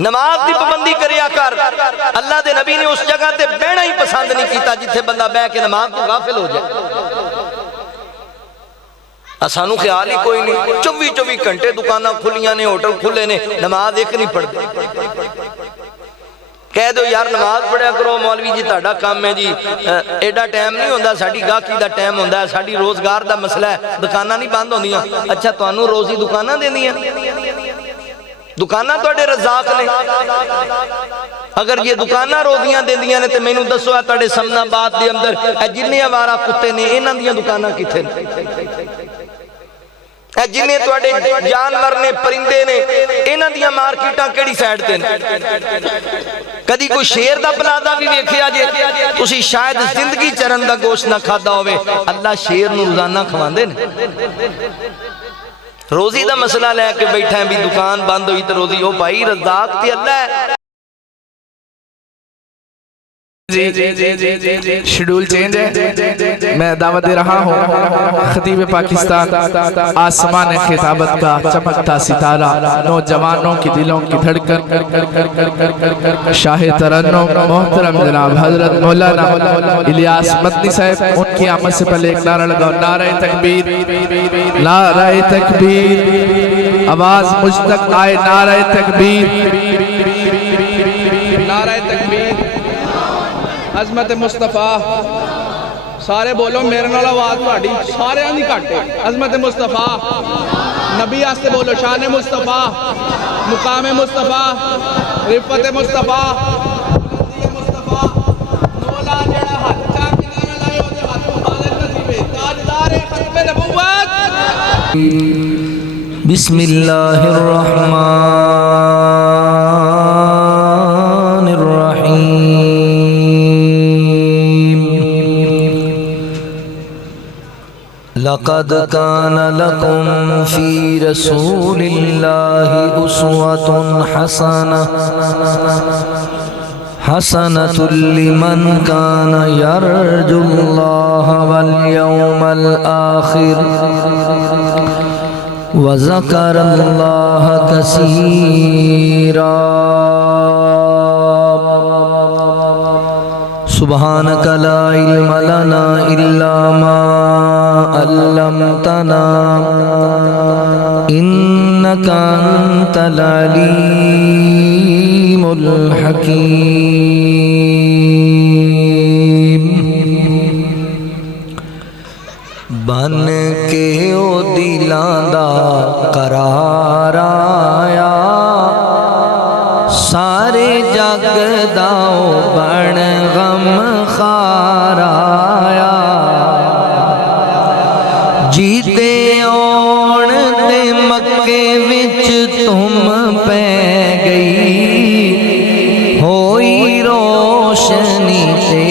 نماز دی پابندی کریا کر۔ اللہ دے نبی نے اس جگہ تے بیٹھنا ہی پسند نہیں کیتا جتھے بندہ بیٹھ کے نماز کو غافل ہو جائے۔ اسانو خیال ہی کوئی نہیں، 24 گھنٹے دکاناں کھلیاں نے، ہوٹل کھلے نے، نماز ایک نہیں پڑھتے۔ کہہ دو یار نماز پڑھیا کرو، مولوی جی تہاڈا کام ہے جی، ایڈا ٹائم نہیں ہوندا، ساڈی گاہکی دا ٹائم ہوندا ہے، ساڈی روزگار دا مسئلہ ہے، دکاناں نہیں بند ہوندیاں۔ اچھا تانوں روزی دکاناں دیندیاں؟ دکاناں تواڈے رزاق نے؟ اگر یہ دکاناں روزیاں دیندیاں نے تے مینوں دسو ہے تواڈے سمنا آباد دے اندر اے جننے آوارہ کتے نے انہاں دیاں دکاناں کتھے نے؟ اے جننے تواڈے جانور نے، پرندے نے، انہاں دیاں مارکیٹاں کیڑی سائیڈ تے نے؟ کدی کوئی شیر دا پلازا بھی ویکھیا جے؟ تسی شاید زندگی چرن دا گوشت نہ کھادا ہوئے، اللہ شیر نو روزانہ کھواندے نے۔ روزی دا مسئلہ لے کے بیٹھا ہے بھی دکان بند ہوئی تو روزی ہو بھائی، رزاق تے اللہ ہے۔ شیڈول چینج ہے، میں دعوت دے رہا ہوں خطیب پاکستان، آسمان خطابت کا چمکتا ستارہ، نوجوانوں کی دلوں کی دھڑکن، شاہ ترنم محترم جناب حضرت مولانا الیاس مدنی صاحب، ان کی آمد سے پہلے ایک نعرہ لگاؤ، نعرہ تکبیر، نعرہ تکبیر، آواز مجھ تک آئے، نعرہ تکبیر، نعرہ تکبیر، عظمت مصطفیٰ، سارے بولو میرے نال آواز تہاڈی سارے آندھی کٹے، عظمت مصطفیٰ، نبی آستے بولو شان مصطفیٰ، مقام مصطفیٰ، رفت مصطفیٰ، مولا جڑا ہاتھ چاک نعرہ لائے ہوتے ہاتھ مخالف نصیبے، تاجدار ختم نبوت۔ بسم اللہ الرحمن الرحیم۔ لقد كان لكم في رسول الله أسوة حسنة لمن كان يرجو الله واليوم الآخر وذكر الله كثيرا۔ سبحانك لا علم لنا إلا ما علمتنا إنك أنت العليم الحكيم۔ بن کے او دلاں دا قرار آیا، سارے جگ دا بن غم خار آیا، جیتے آن دے مکے وچ تم پہ گئی، ہوئی روشنی تے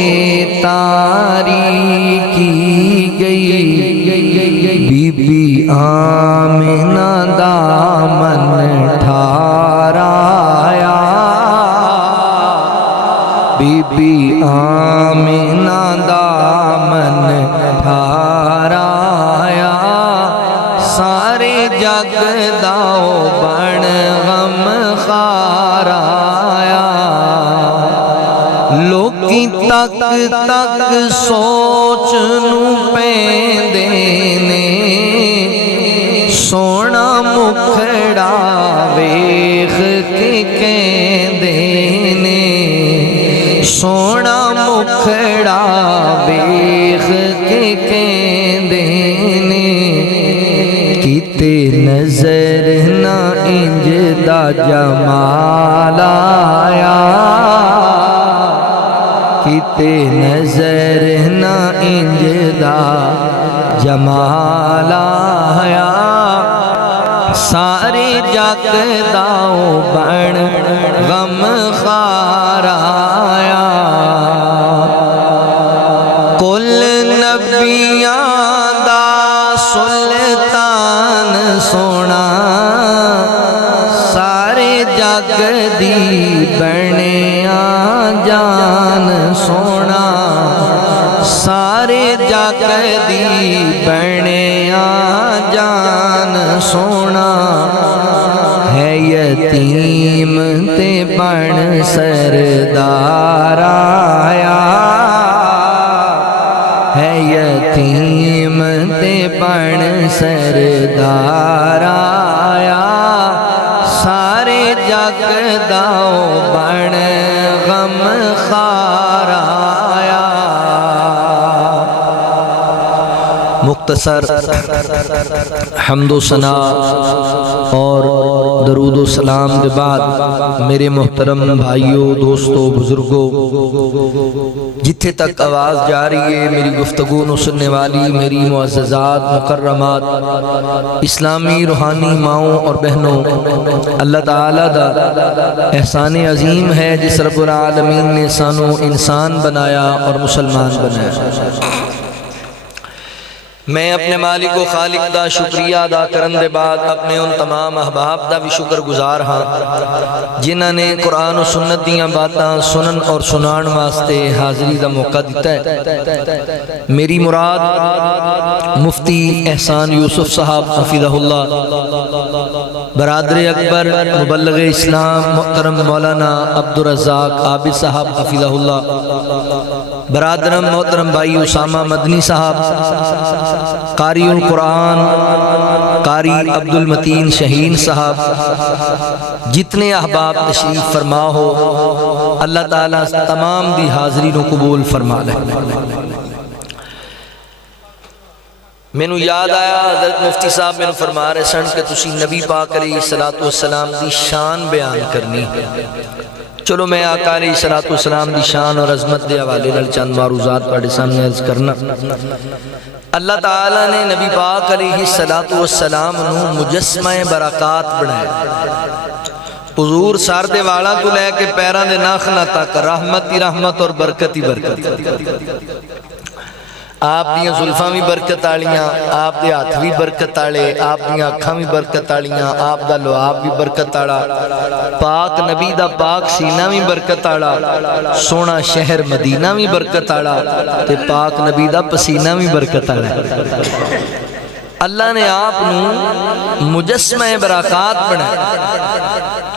تاریکی گئی، بی بی آمنہ دامن ٹھار آیا، بی بی آمنہ دامن ٹھار آیا، سارے جگ داؤ بن غم خار آیا، لوکی تک تک سوچ نو پیندے نے، سونا مکھڑا ویکھ کے کہندے نے، سونا مکھڑا ویکھ کے کہندے نے، کتے نظر نہ انج دا جمال آیا، کتے نظر نہ انج دا جمال آیا، سارے جگ داؤ بن غم خار آیا، کل نبیاں دا سلطان سونا، سارے جگ دی بنیا جان سونا، سارے جگ دی بنیا جان سونا، ہے یتیم تے تے بن سردار آیا ہے یتیم تے بن سردار آیا سارے جگ داؤ بن غم خار آیا مختصر حمد و ثنا اور درود و سلام کے بعد میرے محترم بھائیوں دوستوں بزرگوں جتھے تک آواز جا رہی ہے میری گفتگو نو سننے والی میری معززات مکرمات اسلامی روحانی ماؤں اور بہنوں اللہ تعالیٰ دا احسان عظیم ہے جس رب العالمین نے سانو انسان بنایا اور مسلمان بنایا میں اپنے مالک و خالق دا شکریہ ادا کرن دے بعد اپنے ان تمام احباب دا بھی شکر گزار ہاں جنہاں نے قرآن و سنت دیاں باتاں سنن اور سنان واسطے حاضری دا موقع دیتا ہے میری مراد مفتی احسان یوسف صاحب حفظہ اللہ برادر اکبر مبلغ اسلام محترم مولانا عبدالرزاق عابد صاحب حفظہ اللہ برادرم محترم بھائی اسامہ مدنی صاحب قاری القرآن قاری عبد المتین شہین صاحب جتنے احباب تشریف فرما ہو اللہ تعالیٰ تمام دی حاضری نو قبول فرما لے میں نو یاد آیا حضرت مفتی صاحب میں نو فرما رہے سن کہ تسی نبی پاک علیہ السلام دی شان بیان کرنی چلو میں آقا علیہ السلام دی شان اور عظمت دے حوالے نال چند معروضات پڑھے سامنے عرض کرنا اللہ تعالیٰ نے نبی پاک علیہ السلام نو مجسمہ برکات بنایا حضور سار دے والا کو لے کے پیران دے ناخنہ تک رحمت ہی رحمت اور برکت ہی برکت آپ دیاں زلفاں بھی برکت آلیاں آپ دے ہاتھ بھی برکت آلے آپ دیاں اکھاں بھی برکت آلیاں آپ دا لعاب بھی برکت آلا پاک نبی دا پاک سینہ بھی برکت آلا سونا شہر مدینہ بھی برکت آلا تے پاک نبی دا پسینہ بھی برکت آلا اللہ نے آپ نو مجسمہ برکات بنایا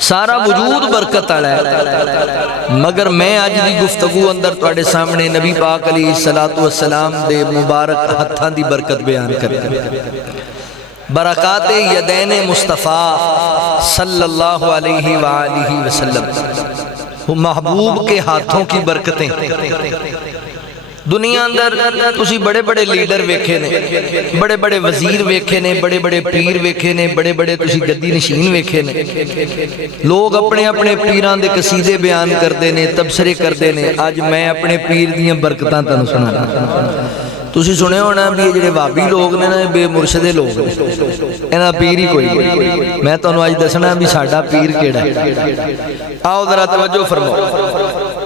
سارا وجود برکت آلا ہے مگر میں آج دی گفتگو اندر تواڈے سامنے نبی پاک علیہ السلام دے مبارک ہتھاں دی برکت بیان کرتے برکات یدین مصطفیٰ صلی اللہ علیہ وآلہ وسلم محبوب کے ہاتھوں کی برکتیں دنیا اندر تسی بڑے بڑے لیڈر ویکھے نے بڑے بڑے وزیر ویکھے نے بڑے بڑے پیر ویکھے نے بڑے بڑے تسی گدی نشین ویکھے نے لوگ اپنے اپنے پیران دے قصیدے بیان کردے نے تبصرے کردے نے آج میں اپنے پیر دیاں برکتاں تانوں سنانا تسی سنے ہونا بھی یہ جڑے وابی لوگ نے بے مرشدے لوگ نے انہاں پیر ہی کوئی میں تانوں آج دسنا بھی ساڈا پیر کیڑا ہے آؤ ذرا توجہ فرماؤ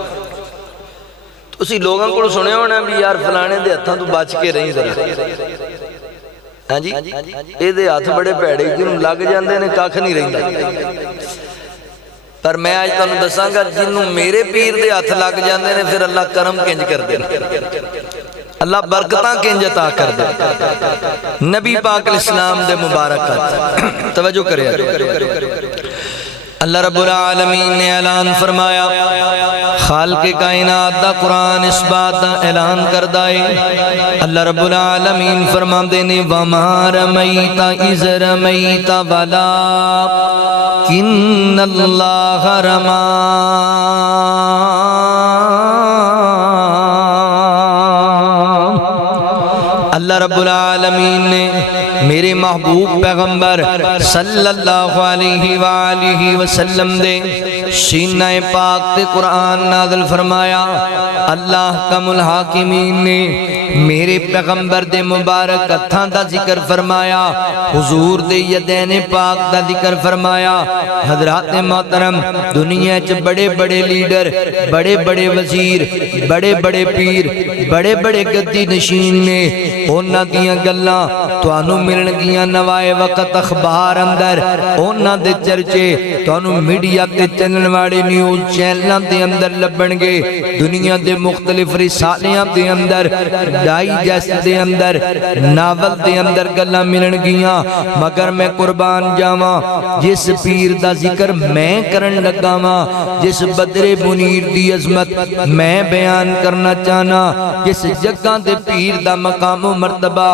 اسی لوگاں کو سنے ہونا بھی یار فلانے دے ہتھاں تو بچ کے رہی ذرا ہاں جی اے دے ہاتھ بڑے پیڑے جنوں لگ جاندے نے ککھ نہیں رہندا پر میں آج تانوں دساں گا جنوں میرے پیر دے ہاتھ لگ جاندے نے پھر اللہ کرم کنج کر دے اللہ برکتاں کنج عطا کر دے نبی پاک علیہ السلام دے مبارکات توجہ کرے اللہ رب العالمین نے اعلان فرمایا خالق کائنات دا قرآن اس بات دا اعلان کردائے اللہ رب العالمین فرماندے نے وَمَا رَمَيْتَ إِذْ رَمَيْتَ وَلَٰكِنَّ اللَّهَ رَمَىٰ اللہ رب العالمین نے میرے محبوب پیغمبر صلی اللہ علیہ وآلہ وسلم دے سینہ پاک تے قرآن نازل فرمایا اللہ کم الحاکمین نے میرے پیغمبر دے مبارک ہتھاں دا ذکر فرمایا حضور دے یدین پاک دا ذکر فرمایا حضرات محترم دنیا چ بڑے بڑے لیڈر بڑے بڑے وزیر بڑے بڑے پیر بڑے بڑے گدی نشین نے انہاں دیاں گلاں تانوں ملن گیاں نوائے وقت اخبار اندر انہاں دے چرچے تانوں میڈیا تے چلن والے نیوز چینلاں دے اندر لبن گے دنیا دے مختلف رسالیاں دے اندر ڈائجسٹ دے اندر ناول دے اندر گلاں ملن گیاں مگر میں قربان جاواں جس پیر دا ذکر میں کرن لگا واں جس بدر منیر دی عظمت میں بیان کرنا چاہنا جس جگہ دے پیر دا مقام و مرتبہ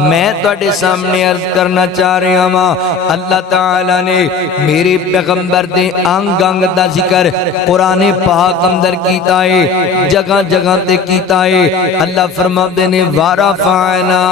میں تواڈے سامنے عرض کرنا چاہ رہا ہاں اللہ تعالی نے میرے پیغمبر دے انگ انگ دا ذکر قرآن پاک اندر کیتا ہے جگہ جگہ تے کیتا ہے اللہ فرماتے نے وَرَفَعْنَا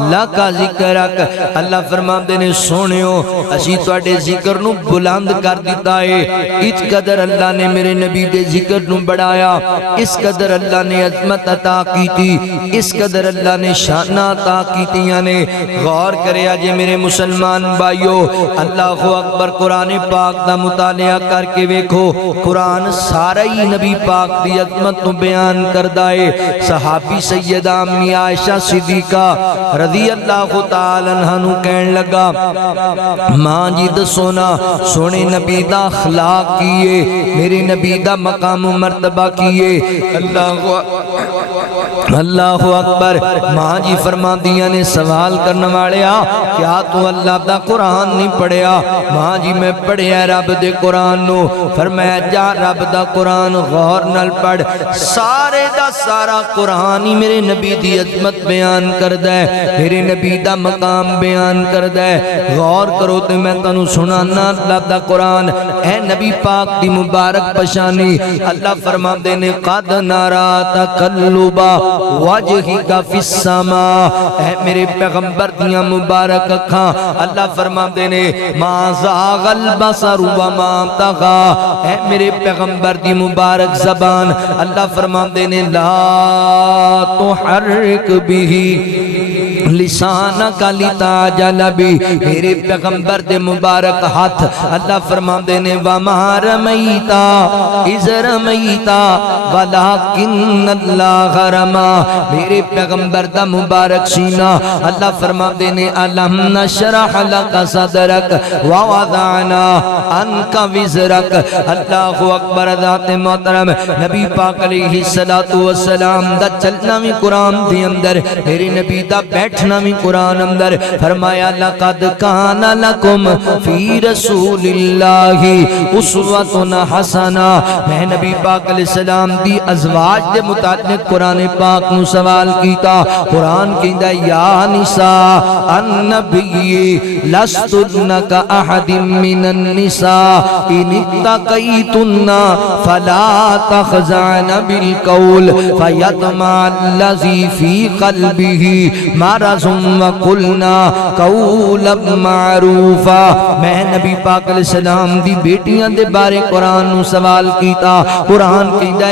لَكَ ذِكْرَكَ اللہ فرماتے نے سونیو اسی تواڈے ذکر نو بلند کر دیتا ہے اس قدر اللہ نے میرے نبی دے ذکر نو بڑھایا اس قدر اللہ نے عظمت عطا کی تھی اس قدر اللہ نے شان عطا کی تھی نے غور کرے آجے میرے مسلمان بھائیو اللہ اکبر قرآن پاک دا مطالعہ کر کے ویکھو قرآن سارا ہی نبی پاک دی عظمت نو بیان کردہ ہے صحابی سیدہ امی عائشہ صدیقہ رضی اللہ تعالیٰ عنہ کہن لگا ماں جی دسونا سونے نبی دا اخلاق کیے میرے نبی دا مقام و مرتبہ کیے اللہ اکبر ماں جی فرما دیا نے سوال کرنے والے کیا تو اللہ دا قرآن نہیں پڑھیا ماں جی میں پڑھیا رب دے قرآن نو فرمایا جا رب دا قرآن غور نال پڑھ سارے دا سارا قرآن ہی میرے نبی دی عظمت بیان کردہ ہے میرے نبی دا مقام بیان کردہ ہے غور کرو تے میں تنو سنانا اللہ دا قرآن اے نبی پاک دی مبارک پشانی اللہ فرما دینے قد نارا تقلبا وجہی کا فی السماء اے میرے پیغمبر دیاں مبارک اکھاں اللہ فرما دینے ما زاغ البصر وما طغا اے میرے پیغمبر دی مبارک زبان اللہ فرما دینے لا تحرک بھی لسانک لتعجل بھی میرے پیغمبر دے مبارک ہاتھ اللہ فرما دینے وما رمیتا اذ رمیتا ولیکن اللہ رما میرے پیغمبر دا مبارک سینہ اللہ فرما دینے الم نشرح لک صدرک ووضعنا انک وزرک اللہ اکبر ذات محترم نبی پاک علیہ السلام دا چلنا بھی قرآن دی اندر میرے نبی دا بیٹھنا بھی قرآن اندر فرمایا لقد کان لکم فی رسول اللہ اسوۃ حسنہ میں نبی پاک علیہ السلام دی ازواج دے متعلق قرآن پاک نو سوال کیتا قرآن کہندا یا نساء النبی لستن کا احد من النساء ان اتقیتن فلا تخزعن بالقول فیطمع الذی فی قلبہ مرض وقلنا قولا معروفا میں نبی پاک علیہ السلام دی بیٹیاں دے بارے قرآن نو سوال کیتا قرآن کہندا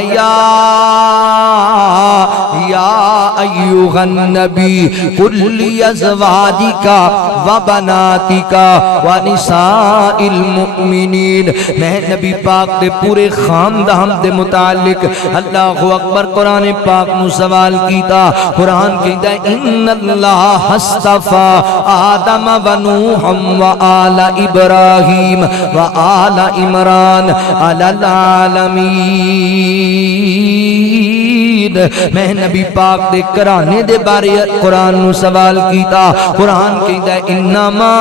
یا ایوہ النبی قل لازواجکا وبناتکا ونساء المؤمنین میں نبی پاک دے پورے خاندان دے متعلق اللہ اکبر قرآن پاک نو سوال کیتا قرآن کہتا ہے ان اللہ اصطفى آدم و نوح و آل ابراہیم و آل عمران علی العالمین میں نبی پاک دے کرانے دے بارے قرآن نو سوال کیتا قرآن کہتا ہے انما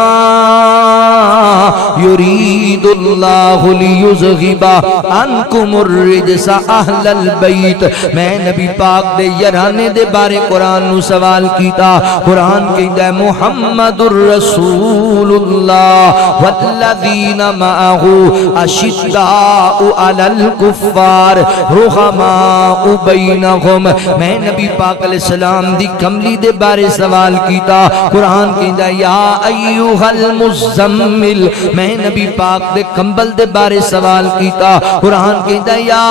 یرید اللہ لیذہب عنکم الرجس اہل البیت میں نبی پاک دے یرانے دے بارے قرآن نو سوال کیتا قرآن کہتا ہے محمد الرسول اللہ والذین معہ اشداء علی الکفار رحماء بینہم میں نبی پاک علیہ السلام دی کملی دے بارے سوال کیتا قرآن کہتا ہے یا ایوہ المزمل میں نبی پاک دے کمبل دے بارے سوال کیتا قرآن کہتا ہے یا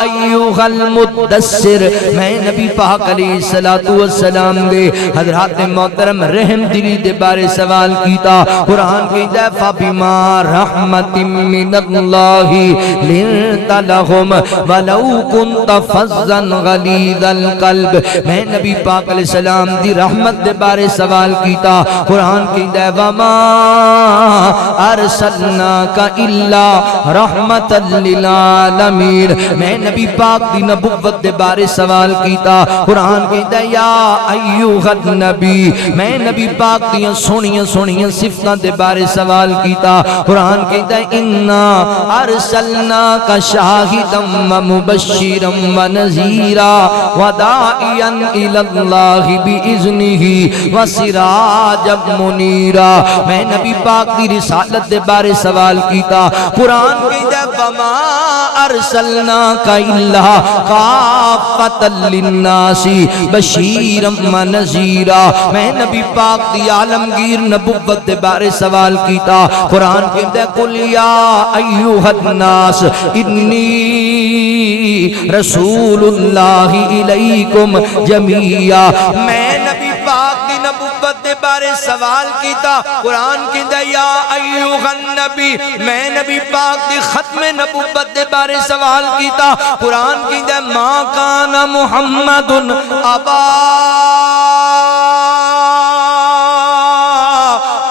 ایوہ المدثر میں نبی پاک علیہ السلام دے حضرات محترم رحم دلی دے بارے سوال کیتا قرآن کہتا ہے فَبِمَا رَحْمَةٍ مِّنَ اللَّهِ لِنْتَ لَهُمْ وَلَوْ كُنْتَ فَظًّا غَلِيظَ القلب میں نبی پاک علیہ السلام دی رحمت دے بارے سوال کیتا قرآن کہندا ہے وما ارسلناک الا رحمت للعالمین میں نبی پاک دی نبوت دے بارے سوال کیتا قرآن کہندا ہے یا ایھا النبی میں نبی پاک دیاں سونیاں سونیاں صفتاں دے بارے سوال کیتا قرآن کہندا ہے انا ارسلناک شاہدا ومبشرا ونذیرا وداعیا الی اللہ باذنہ وسراجا منیرا میں نبی پاک دی رسالت دے بارے سوال کیتا قرآن کہندا ہے وما ارسلناک الا کافۃ للناس بشیرا ونذیرا میں نبی پاک دی عالمگیر نبوت دے بارے سوال کیتا قرآن کہندا ہے قل یا ایھا الناس انی رسول اللہ الیکم جمیعا میں نبی پاک دی نبوت دے بارے سوال کیتا قرآن کہندا یا ایھا النبی میں نبی پاک دی ختم نبوت دے بارے سوال کیتا قرآن کہندا ما کان محمد ابا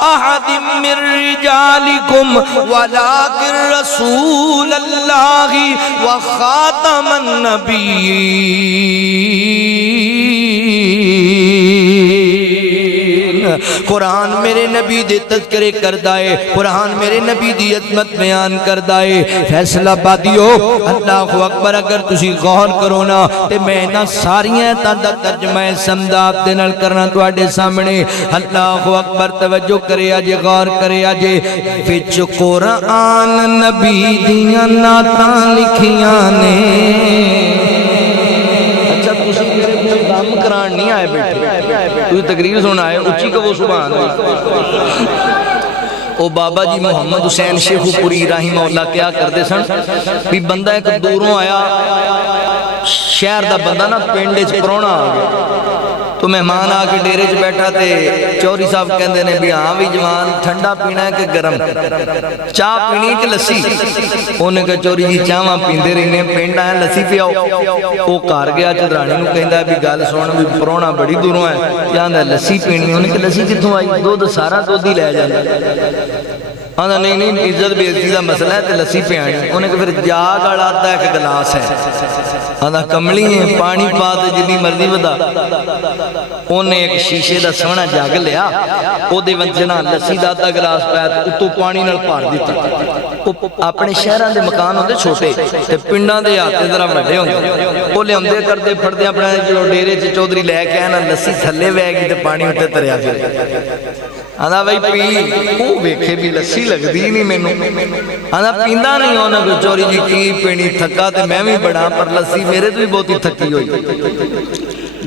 احد من رجالکم ولکن رسول اللہ وخاتم النبیین قرآن میرے نبی دے تذکرے کردہ ہے قرآن میرے نبی دی عظمت بیان کردہ ہے فیصلہ بادیو اللہ اکبر اگر تسی غور کرو نا تے میں نا ساریاں تاندہ ترجمہ سمداب دینل کرنا تو آڈے سامنے اللہ اکبر توجہ کرے آجے غور کرے آجے وچ قرآن نبی دیاں ناتاں لکھیاں نے اچھا تسی کسی کو دم کران نہیں آئے بیٹھے تو تقریر سنا ہے اچھی کا وہ سبحان او بابا جی محمد حسین شیخ پوری رحمہ اللہ کیا کرتے سن بھی بندہ ایک دوروں آیا شہر دا بندہ نا پنڈے چ پرونا آ گیا تو مہمان آ کے ڈیرے چ بیٹھا تے چوری صاحب کہندے نے بھی ہاں بھی جوان ٹھنڈا پینا ہے کہ گرم چاہ پینی کہ لسی انہیں کہا چوری جی چاہاں پیندے رہنے پنڈ آیا لسی پیاؤ وہ کار گیا چدرانی نو کہندا بھی گل سن بھی پرونا بڑی دوروں ہے کہندا لسی پینی انہیں کہ لسی کتھوں آئی دودھ سارا دودھ ہی لے جانا آندا نہیں نہیں عزت بے عزتی دا مسئلہ ہے تے لسی پیانی انہیں کہ پھر جاگ والا آتا ہے کہ گلاس ہے آندا کملی ہے پانی پا تے جتنی مرضی بدا انہیں ایک شیشے دا سونا جگ لیا او دے ونجنا لسی دا آدھا گلاس پایا تے اتوں پانی نال بھر دیتا اپنے شہراں دے مکان ہوندے چھوٹے تے پنڈاں دے ہاتھ ذرا وڈے ہوندے او لیاندے کردے پھڑدے اپنا جو ڈیرے چ چودھری لے کے آیا نا لسی تھلے وے گئی تے پانی اوتے تریا پھر آندا بھائی پی او ویکھے بھی لسی لگدی نہیں مینوں آندا پیندا نہیں ہونا کوئی چوری جی کی پینی تھکا تے میں بھی بڑا پر لسی میرے تو بھی بہت ہی تھکی ہوئی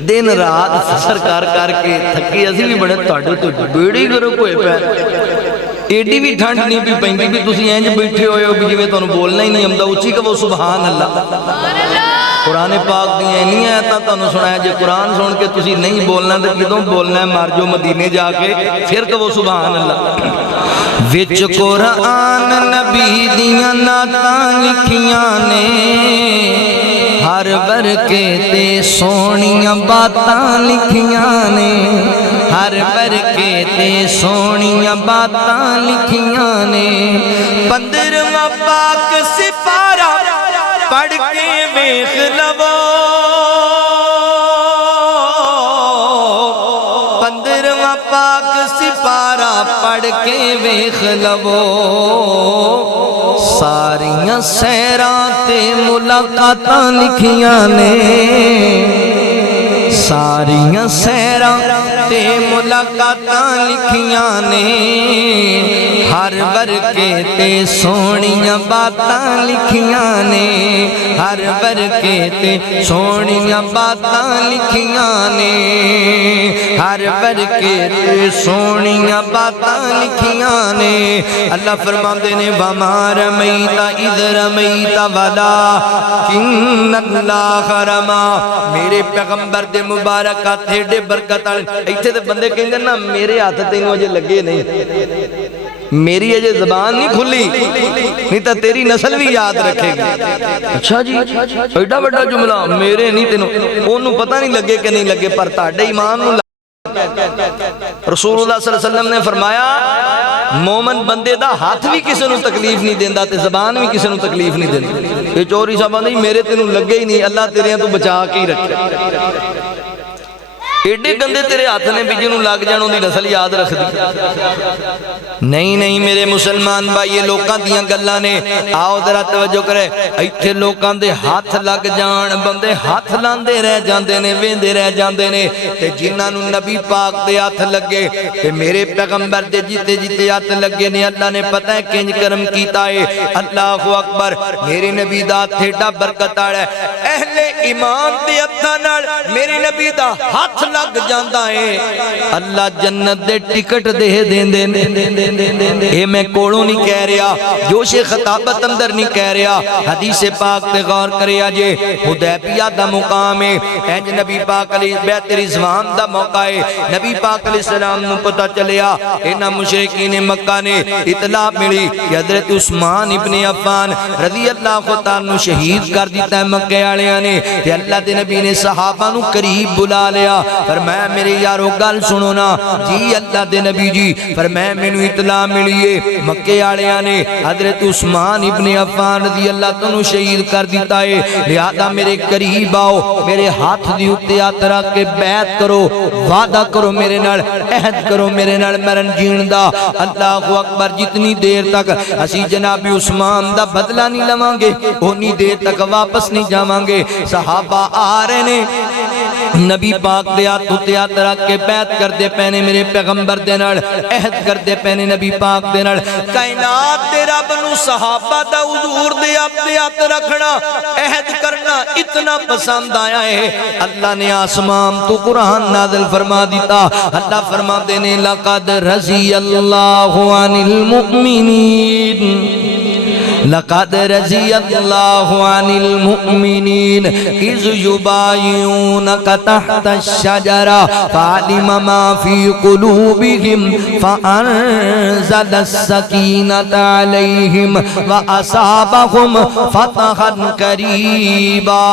دن رات سفر کر کے تھکی اسی بھی بڑے تہاڈے تو بیڑی گرک ہوئے پے ایڈی بھی ٹھنڈ نہیں پی پیندی بھی تسی انج بیٹھے ہوئے ہو بھی جویں تانوں بولنا ہی نہیں آندا اچھی کہو سبحان اللہ قرآن پاک دیاں اینی آیتاں تانوں سنایا جے قرآن سن کے تسی نہیں بولنا تے کدوں بولنا ہے مر جو مدینے جا کے پھر کہو سبحان اللہ وچ قرآن نبی دیاں ناتاں لکھیاں نے ہر ورکے تے سونیاں باتاں لکھیاں نے ہر ورکے تے سونیاں باتاں لکھیاں نے 15واں پاک سپارہ پڑھ کے ویکھ لو 15واں پاک سپارہ پڑھ کے ویکھ لو ساریاں سیراں تے ملاقاتاں لکھیاں نے ساریاں سیراں تے ملاقاتاں لکھیاں نے ہر ورکے تے سونیاں باتاں لکھیاں نے ہر ورکے تے سونیاں باتاں لکھیاں نے ہر ورکے تے سونیاں باتاں لکھیاں نے اللہ فرماندے نے وما رمیت اذ رمیت ولکن اللہ رما میرے پیغمبر دے مبارک ہاتھ ایڈے برکت والے ایتھے تے بندے کہندے نا میرے ہاتھ تینوں اجے لگے نہیں میری اجے زبان نہیں کھلی نہیں تو تیری نسل بھی یاد رکھے گی۔ اچھا جی ایڈا بڑا جملہ میرے نہیں تینوں انہوں پتہ نہیں لگے کہ نہیں لگے پر تاڑے ایمان نوں رسول اللہ صلی اللہ علیہ وسلم نے فرمایا مومن بندے دا ہاتھ بھی کسی نوں تکلیف نہیں دیندہ تے زبان بھی کسی نوں تکلیف نہیں دیندہ۔ یہ چوری صاحبہ نہیں میرے تینوں لگے ہی نہیں، اللہ تیرے تو بچا کے ہی رکھے۔ ایڈے گندے تیرے ہاتھ نے بھی جنہوں لگ جانوں دی نسل یاد رکھ دی۔ نہیں نہیں میرے مسلمان بھائی یہ لوکاں دیاں گلاں نے، آؤ ذرا توجہ کرے، ایتھے لوکاں دے ہاتھ لگ جان بندے ہاتھ لاندے رہ جاندے نے ویندے رہ جاندے نے تے جنہاں نوں نبی پاک دے ہاتھ لگے تے میرے پیغمبر دے جیتے جیتے ہاتھ لگے نے اللہ نے پتہ ہے کنج کرم کیتا ہے۔ اللہ اکبر میرے نبی دا تھیڑا برکت آڑا ہے، اہل ایمان دے ہتھاں نال میرے نبی دا ہاتھ لگ جاندہ ہے اللہ جنت دے ٹکٹ دے دین دین۔ اے میں کوڑوں نہیں کہہ رہا، جوش خطابت اندر نہیں کہہ رہا، حدیث پاک تے غور کریا جے حدیبیہ دا مقام ہے، اینج نبی پاک علیہ بیعت رضوان دا موقع ہے، نبی پاک علیہ السلام نو پتہ چلیا انہاں مشرکین مکہ نے اطلاع ملی کہ حضرت عثمان ابن عفان رضی اللہ تعالیٰ شہید کر دیتا ہے مکہ والےاں نے تے اللہ دے نبی نے صحابہ نو قریب بلا لیا، فرمایا میرے یارو گل سنو نا جی اللہ دے نبی جی، فرمایا میں نے اطلاع ملیے مکے آڑیاں نے حضرت عثمان ابن عفان رضی اللہ تنو شہید کر دیتا ہے، لہذا میرے قریب آؤ، میرے ہاتھ دی اتے ہاتھ رکھ کے بیعت کرو، وعدہ کرو میرے نال، عہد کرو میرے نال مرن جین دا۔ اللہ اکبر جتنی دیر تک اسی جناب عثمان دا بدلہ نہیں لواں گے اتنی دیر تک واپس نہیں جاواں گے۔ صحابہ آ رہے نے نبی پاک دے ہاتھ اتے ہاتھ رکھ کے بیعت کر دے پینے میرے پیغمبر دے نال، عہد کر دے پینے نبی پاک دے نال، کائنات دے رب نو صحابہ دا حضور دے ہاتھ رکھنا عہد کرنا اتنا پسند آیا ہے، اللہ نے آسمان تو قرآن نازل فرما دیتا۔ اللہ فرما دینے لقد رضی اللہ عن المؤمنین، لقد رضی اللہ عن المؤمنین اذ یبایعونک تحت الشجرہ فعلم ما فی قلوبہم فانزل السکینۃ علیہم واصابہم فتحا قریبا۔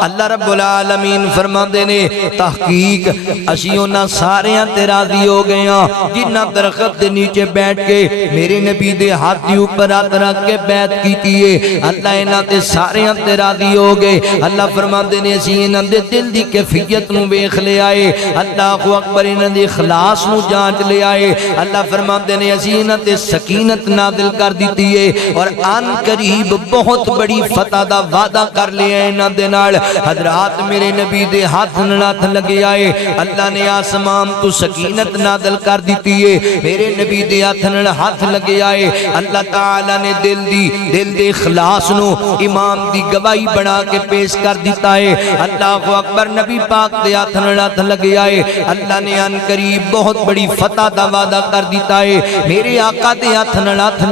اللہ رب العالمین فرما دینے تحقیق اشیونا ساریاں تیرازی ہو گیا جنہ درخت دے نیچے بیٹھ کے میرے نبی دے ہاتھ دی اوپر ہاتھ رکھ کے بیعت کی تیئے اللہ انہاں تے ساریاں تیرازی ہو گئے۔ اللہ فرما دینے اسی انہاں دے دل دی کیفیت نو بیخ لے آئے، اللہ اکبر انہاں دے اخلاص نو جانچ لے آئے، اللہ فرما دینے اسی انہاں تے سکینت نازل کر دیتی ہے اور آن قریب بہت بڑی فتح دا وعدہ کر لیا انہاں دے نال۔ حضرات میرے نبی دے ہاتھ نات لگے آئے، اللہ نے آسمان تو سکینت نازل کر دیتی ہے، میرے نبی دے ہاتھ لگے آئے، اللہ تعالیٰ نے دل دے اخلاص نو امام دی گواہی بنا کے پیش کر دیتا ہے۔ اللہ اکبر نبی پاک دے ہاتھ لگے آئے، اللہ نے ان قریب بہت بڑی فتح دا وعدہ کر دیتا ہے، میرے آقا دے ہاتھ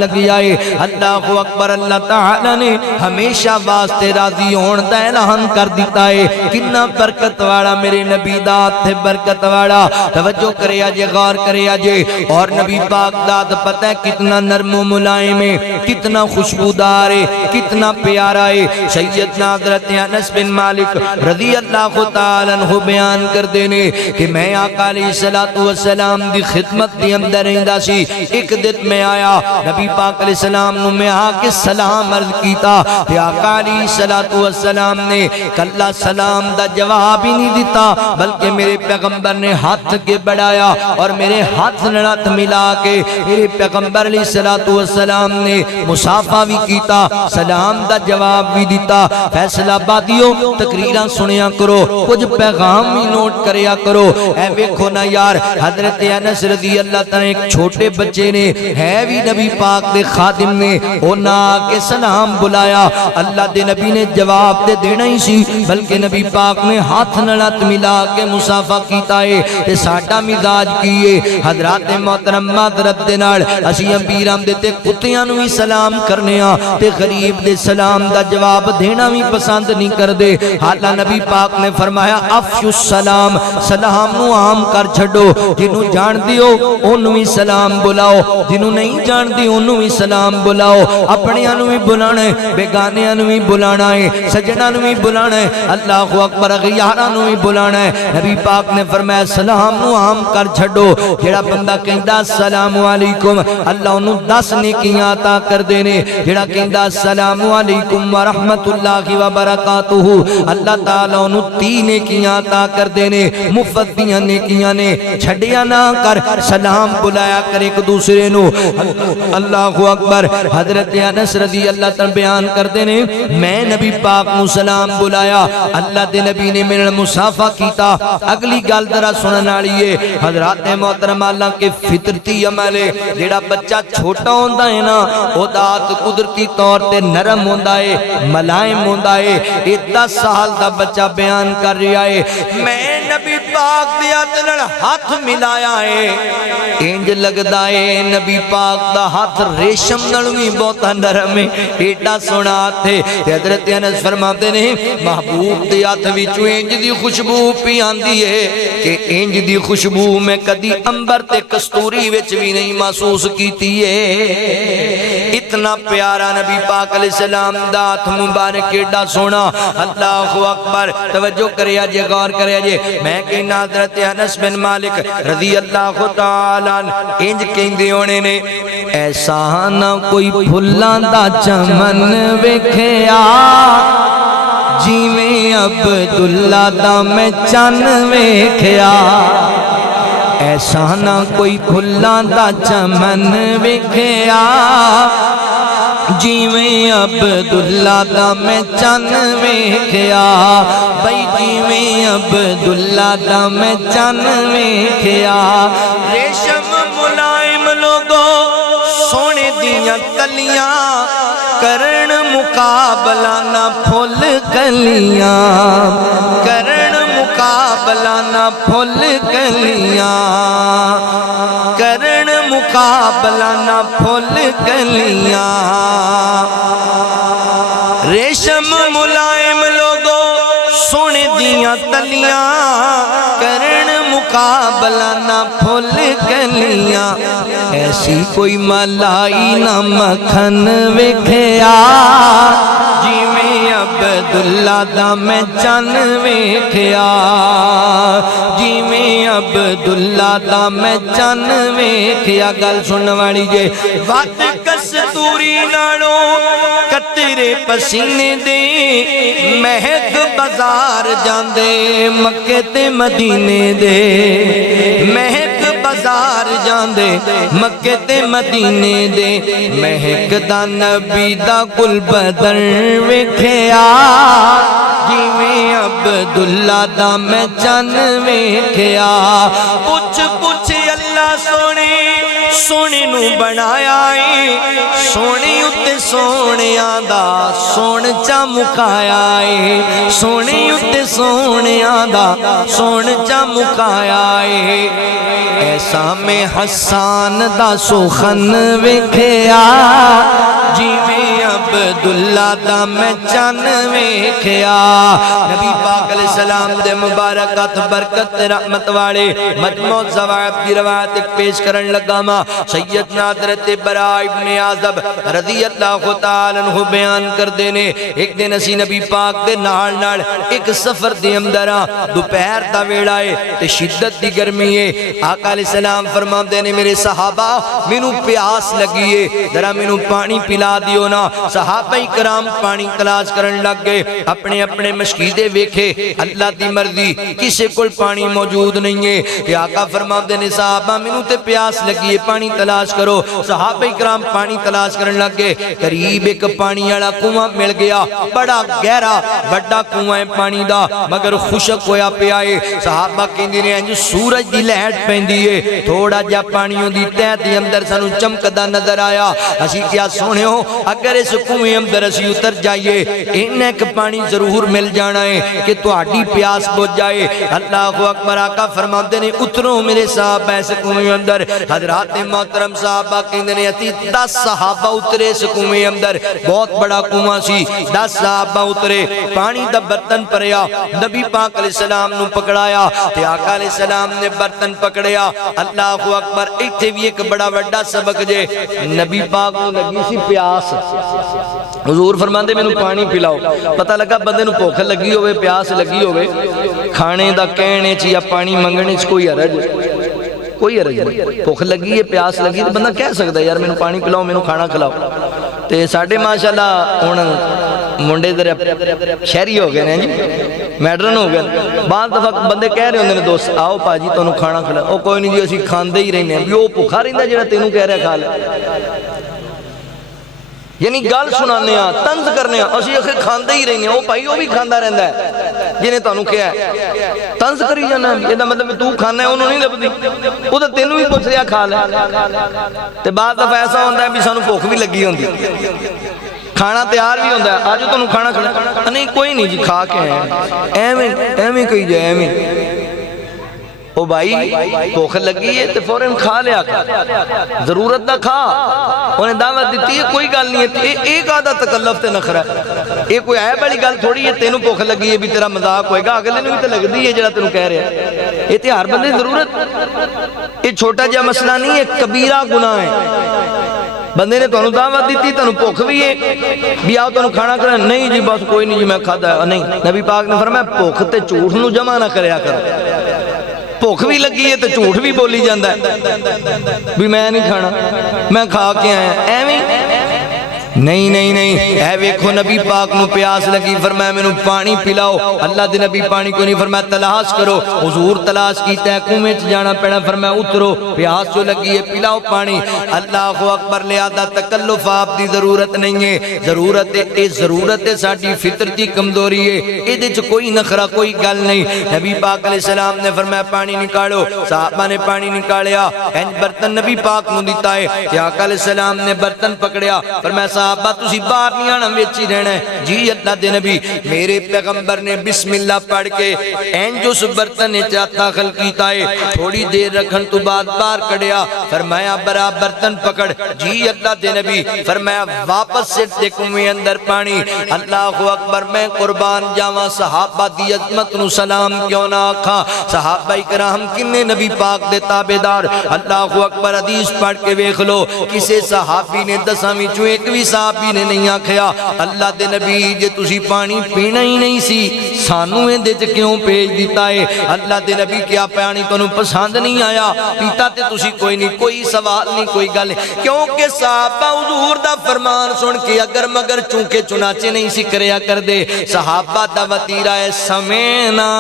لگے آئے، اللہ اکبر اللہ تعالیٰ نے ہمیشہ واسطے راضی ہون دا اعلان کر دیتا ہے۔ کتنا برکت والا میرے نبی دات تھے، برکت والا توجہ کرے آجے، غور کرے آجے، اور نبی پاک دات پتہ ہے کتنا نرم و ملائم ہے، کتنا خوشبودار ہے، کتنا پیارا ہے۔ سیدنا حضرت انس بن مالک رضی اللہ تعالیٰ عنہ بیان کر دینے کہ میں آقا علیہ السلام دی خدمت دی اندر رہندا سی، ایک دن میں آیا نبی پاک علیہ السلام نو میں آ کے سلام عرض کیتا کہ آقا علیہ السلام نے کلا سلام دا جواب ہی نہیں دیتا بلکہ میرے پیغمبر نے ہاتھ کے بڑھایا اور میرے ہاتھ نڑت ملا کے میرے پیغمبر علیہ السلام نے مصافحہ بھی کیتا، سلام دا جواب بھی دیتا۔ فیصلہ بادیوں تقریران سنیا کرو، کچھ پیغام بھی نوٹ کریا کرو۔ اے ویکھو نا یار حضرت انس رضی اللہ تعالیٰ ایک چھوٹے بچے نے ہے بھی نبی پاک دے خادم نے اونا کے سلام بلایا، اللہ دے نبی نے جواب دے دینا ہی سی، بلکہ نبی پاک نے ہاتھ نلت ملا کے مصافہ کیتا ہے تے ساڈا مزاج کیے حضرات محترم معذرت دے نال اسی امبیراں دے تے کتیاں نوں وی سلام کرنے ہاں تے غریب دے سلام دا جواب دینا بھی پسند نہیں کردے حالا نبی پاک نے فرمایا افشو السلام سلام نو عام کر چھڈو جنوں جان دیو اونوں وی سلام بلاؤ جنوں نہیں جان دی اونوں وی سلام بلاؤ اپنیاں نوں وی بلانا ہے بیگانیاں نوں وی بلانا ہے سجنا نوں وی بلانا ہے اللہ اکبر غیاراں نوں وی بلانا ہے نبی پاک نے فرمایا سلام نو عام کر چھڈو جڑا بندہ کہندا السلام علیکم اللہ اونوں 10 نیکیاں عطا کر دینے جڑا کہندا السلام علیکم ورحمت اللہ وبرکاتہ اللہ تعالیٰ انہوں 3 نیکیاں عطا کر دینے مفت دیاں نیکیاں نے چھڑیا نہ کر سلام بلایا کر ایک دوسرے نو اللہ اکبر حضرت انس رضی اللہ تعالیٰ بیان کر دینے میں نبی پاک نو سلام بلایا اللہ دے نبی نے میرے مصافہ کیتا اگلی گل ذرا سنن والی ہے حضرات محترم اللہ کے فطرتی عمل ہے جڑا بچہ چھوٹا ہوندا ہے نا او دات قدرتی طور تے نرم ہوندا ہے ملائم ہوندا ہے 10 سال دا بچہ بیان کر رہا ہے میں نبی پاک دے ہاتھ نال ہاتھ ملایا ہے انج لگدا ہے نبی پاک دا ہاتھ ریشم نال وی بہت نرم ہے ایڈا سونا ہاتھ ہے حضرت انس فرماتے نے محبوب دے ہاتھ وچوں انج دی خوشبو پی آندی ہے کہ انج دی خوشبو میں کدی انبر تے کستوری وچ بھی نہیں محسوس کیتی ہے اتنا پیارا نبی پاک علیہ السلام دا ہاتھ مبارک ایڈا سونا اللہ اکبر توجہ کریا جے غور کریا جے میں کہنا حضرت انس بن مالک رضی اللہ تعالیٰ انج کہندے ہونے نے ایسا نہ کوئی پھلاں دا چمن ویکھیا جیویں عبداللہ دا میں چن ویکھیا ایسا نہ کوئی پھلاں دا چمن ویکھیا جیویں عبداللہ دا میں چن ویکھیا بھئی جیویں عبداللہ دا میں چن ویکھیا ریشم ملائم لوگوں سونے دیاں کلیاں کرن مقابلہ نہ پھول کلیاں کرن مقابلہ نہ پھول کلیاں کرن مقابلہ نہ پھول کلیاں ریشم ملائم لوگوں سونے دیاں تلیاں کرن مقابلہ نہ پھول کلیاں ایسی کوئی ملائی نہ مکھن ویکھیا جیویں عبداللہ دا میں چن ویکھیا جیویں عبداللہ دا میں چن ویکھیا گل سن والی جے وقت کستوری نالوں قطرے پسینے دے مہک بازار جاندے مکے تے مدینے دے مہک بازار جاندے مکے تے مدینے دے مہک دا نبی دا گل بدر ویکھیا جیویں عبداللہ دا میں چن ویکھیا پوچھ پوچھ اللہ سونے سونے نو بنایا ہے سونے اتے سونیاں دا سون چمکایا ہے سونے اتے سونیاں دا سون چمکایا ہے ایسا میں حسان دا سخن ویکھیا جیویں عبداللہ دا میں چن ویکھیا نبی پاک علیہ السلام دے مبارکات برکت رحمت والے مجموع زوائد کی روایت ایک پیش کرن لگا ماں سیدنا حضرت براء ابن عازب رضی اللہ تعالیٰ عنہ بیان کر دینے ایک دن اسی نبی پاک دے نال ایک سفر دے اندرہ دوپہر دا ویڑا ہے تے شدت دی گرمی ہے آقا علیہ السلام فرما دینے میرے صحابہ مینوں پیاس لگی ہے ذرا مینوں پانی پلا دیو نا صحابہ کرام پانی تلاش کرن لگ گئے اپنے اپنے مشکیدے ویکھے اللہ دی مرضی کسے کول پانی موجود نہیں ہے کہ آقا فرما دینے صحابہ مینوں تے پیاس لگی ہے پانی تلاش کرو صحابہ کرام پانی تلاش کرن لگ گئے قریب ایک پانی والا کنواں مل گیا بڑا گہرا بڑا کنواں ہے پانی دا مگر خشک ہویا پیا ہے صحابہ کہندے نے انج سورج دی لہٹ پیندی ہے تھوڑا جا پانیوں دی تہہ دے اندر سانوں چمکدا نظر آیا اسی کیا سونےو اگر اس کنویں اندر اسی اتر جائیے انہیں ایک پانی ضرور مل جانا ہے کہ تہاڈی پیاس بجھ جائے۔ اللہ اکبر، آقا فرماتے نے اترو میرے صحابہ اس کنویں اندر۔ حضرات محترم صحابہ کہندے نے اسی 10 صحابہ اترے اس کنویں اندر، بہت بڑا کنواں سی، 10 صحابہ اترے، پانی دا برتن پریا، نبی پاک علیہ السلام نو پکڑایا تے آقا علیہ السلام نے برتن پکڑیا۔ اللہ اکبر، ایتھے بھی ایک بڑا وڈا سبق جے، نبی پاک نو لگی سی پیاس، حضور فرماندے مینوں پانی پلاؤ۔ پتہ لگا بندے نو بھوک لگی ہوئے، پیاس لگی ہوئے، کھانے دا کہنے چ یا پانی منگنے چ کوئی حرج کوئی حرج نہیں۔ بھوک لگی ہے، پیاس لگی تو بندہ کہہ سکتا ہے یار مینوں پانی پلاؤ، مینوں کھانا کھلاؤ۔ تے ساڈے ماشاءاللہ ہن منڈے ذرا شہری ہو گئے ہیں جی، میڈرن ہو گئے، بعض دفعہ بندے کہہ رہے ہوندے نے دوست آؤ پاجی تانوں کھانا کھلا، او کوئی نہیں جی اسی کھاندے ہی رہنے ہیں، بھی او بھوکا رہندا جڑا تینوں کہہ رہا کھا لے، یعنی گل سنانے ہاں، طنز کرنے ہاں، اسی اکھے کھاندے ہی رہنے ہیں، او بھائی او بھی کھاندا رہندا ہے جنہیں تانوں کہا ہے، طنز کری جانا ہے، یہ مطلب تو کھانا ہے انہوں نہیں لبدی، وہ تو تینوں بھی پوچھ رہا کھا لے۔ تے بعد دفعہ ایسا ہوتا ہے بھی سانوں بھوک بھی لگی ہوندی، کھانا تیار بھی ہوتا ہے، آج تانوں کھانا کھانا نہیں کوئی نہیں جی کھا کے ہیں، ایویں کہی جائے ایویں، او بھائی بھوک لگی ہے تو فوراً کھا لیا کر، ضرورت نہ کھا، انہیں دعوت دیتی ہے کوئی گل نہیں ہے، ایک آدھا تکلف تے نخرا ہے، یہ کوئی عیب والی گل تھوڑی ہے، تینوں بھوک لگی ہے بھی تیرا مذاق ہوئے گا، اگلے نے بھی تو لگدی ہے جڑا تینوں کہہ رہا ہے، یہ تے ہر بندے ضرورت، یہ چھوٹا جا مسئلہ نہیں ہے، کبیرہ گناہ ہے۔ بندے نے تانوں دعوت دیتی، تانوں بھوک بھی ہے بھی آؤ تانوں کھانا کرنا، نہیں جی بس کوئی نہیں جی میں کھادا ہے، نہیں، نبی پاک نے فرمایا بھوک تے جھوٹ نو جمع نہ کریا کرو، بھوک بھی لگی ہے تو جھوٹ بھی بولی جاندہ ہے بھی میں نہیں کھانا، میں کھا کے آیا ایویں نہیں نہیں نہیں، اے ویکھو نبی پاک نو پیاس لگی، فرمایا میں نو پانی پلاؤ، اللہ دے نبی پانی کو نہیں فرمایا تلاش کرو، حضور تلاش کیتا ہے کنویں چ جانا پینا، فرمایا اترو پیاس جو لگی ہے پلاؤ پانی۔ اللہ اکبر، لہذا تکلف آپ دی ضرورت نہیں ہے، ضرورت ہے ساڈی فطرتی کمزوری ہے، ایدے چ کوئی نخرا کوئی گل نہیں۔ نبی پاک علیہ السلام نے فرمایا پانی نکالو، صحابہ نے پانی نکالیا، برتن نبی پاک نو دیتا ہے، آقا علیہ السلام نے برتن پکڑیا، فرمایا صحابہ تسی باہر نہیں آنا وچ ہی رہنا ہے، جی اللہ دے نبی میرے پیغمبر نے بسم اللہ پڑھ کے جو اس برتن داخل کیتا ہے، تھوڑی دیر رکھن تو بعد باہر کڑیا، فرمایا برا برتن پکڑ، جی اللہ دے نبی، فرمایا واپس سے کنویں اندر پانی۔ اللہ اکبر، میں قربان جاواں صحابہ دی عظمت نو سلام کیوں نہ آکھاں، صحابہ کرام کنے نبی پاک دے تابعدار، اللہ اکبر حدیث پڑھ کے ویکھ لو، کسے صحابی نے 10 وچوں ایک بھی صحابی نے نہیں آکھیا اللہ دے نبی جے تسی پانی پینا ہی نہیں سی سانوں اندے چ کیوں بھیج دیتا ہے، اللہ دے نبی کیا پانی تانوں پسند نہیں آیا، پیتا تے تسی کوئی نہیں، کوئی سوال نہیں کوئی گل نہیں، کیونکہ صحابہ حضور دا فرمان سن کے اگر مگر چونکہ چنانچہ نہیں سی کریا کر دے، صحابہ دا وطیرہ ہے سمینا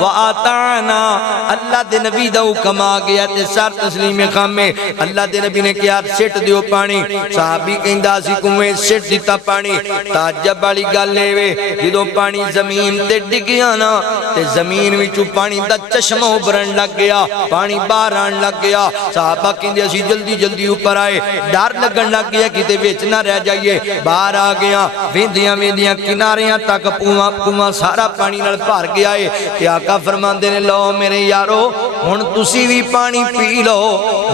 وآتانا، اللہ دے نبی دا حکم آ گیا تے سار تسلیم خامے، اللہ دے نبی نے کیا سٹ دیو پانی، صحابی کہندا سی کنویں سٹ دیتا پانی، تعجب والی گل ہے جدوں پانی زمین تے ڈگیا نا تے زمین وچوں پانی دا چشمہ ابھرن لگ گیا، پانی باہر آن لگ گیا، صحابہ کہندے اسی جلدی جلدی اوپر آئے، ڈر لگن لگ گیا کتے وچ نہ رہ جائیے، باہر آ گیا، ویندیاں کناریاں تک کنواں سارا پانی نال بھر گیا ہے، تے آقا فرماندے نے لو میرے یارو ہن تسی بھی پانی پی لو،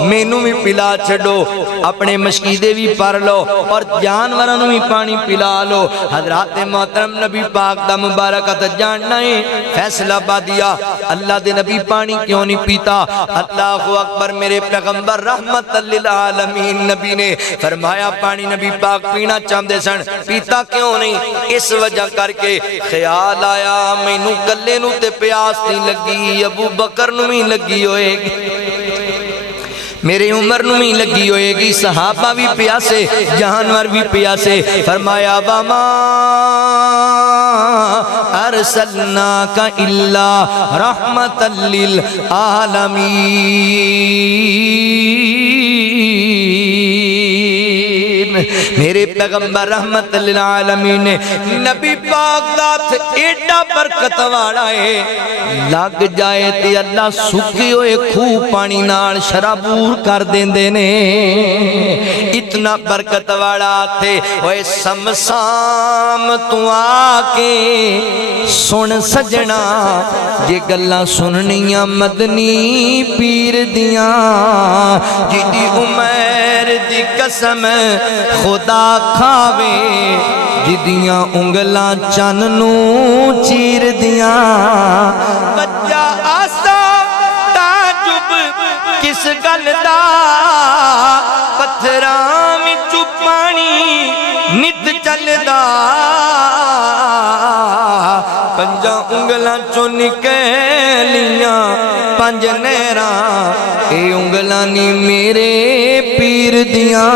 مینوں بھی پلا چھڈو، اپنے مشکیدے بھی پر لو اور جانوراں بھی پانی پلا لو۔ حضرات محترم نبی پاک دا مبارکت جاننا ہے فیصلہ بادیا، اللہ دے نبی پانی کیوں نہیں پیتا، اللہ اکبر، میرے پیغمبر رحمت للعالمین نبی نے فرمایا پانی نبی پاک پینا چاہتے سن، پیتا کیوں نہیں، اس وجہ کر کے خیال آیا مینوں کلے نوں تے پیاس نہیں لگی، ابو بکر نوں بھی لگی ہوئے گی، میرے عمر نو بھی لگی ہوئے گی، صحابہ بھی پیاسے جانور بھی پیاسے، فرمایا وما ارسلناک الا رحمتا للعالمین، میرے پیغمبر رحمت للعالمین نے نبی پاک دا ایڈا برکت والا ہے لگ جائے تے اللہ سکے ہوئے خوہ پانی نال شرابور کر دیندے نے اتنا برکت والا تھے اوے سمسام تو آکے سن سجنا جے گلاں سننیاں مدنی پیر دیاں جدی عمر دی قسم خدا کھاوے جدیاں انگلاں چننو چیر دیاں بچہ آسا تعجب کس گل دا پتھراں وچوں پانی نت چلدا پنجاں انگلاں چوں نکلیاں پنج نہراں اے انگلاں نی میرے پیر دیاں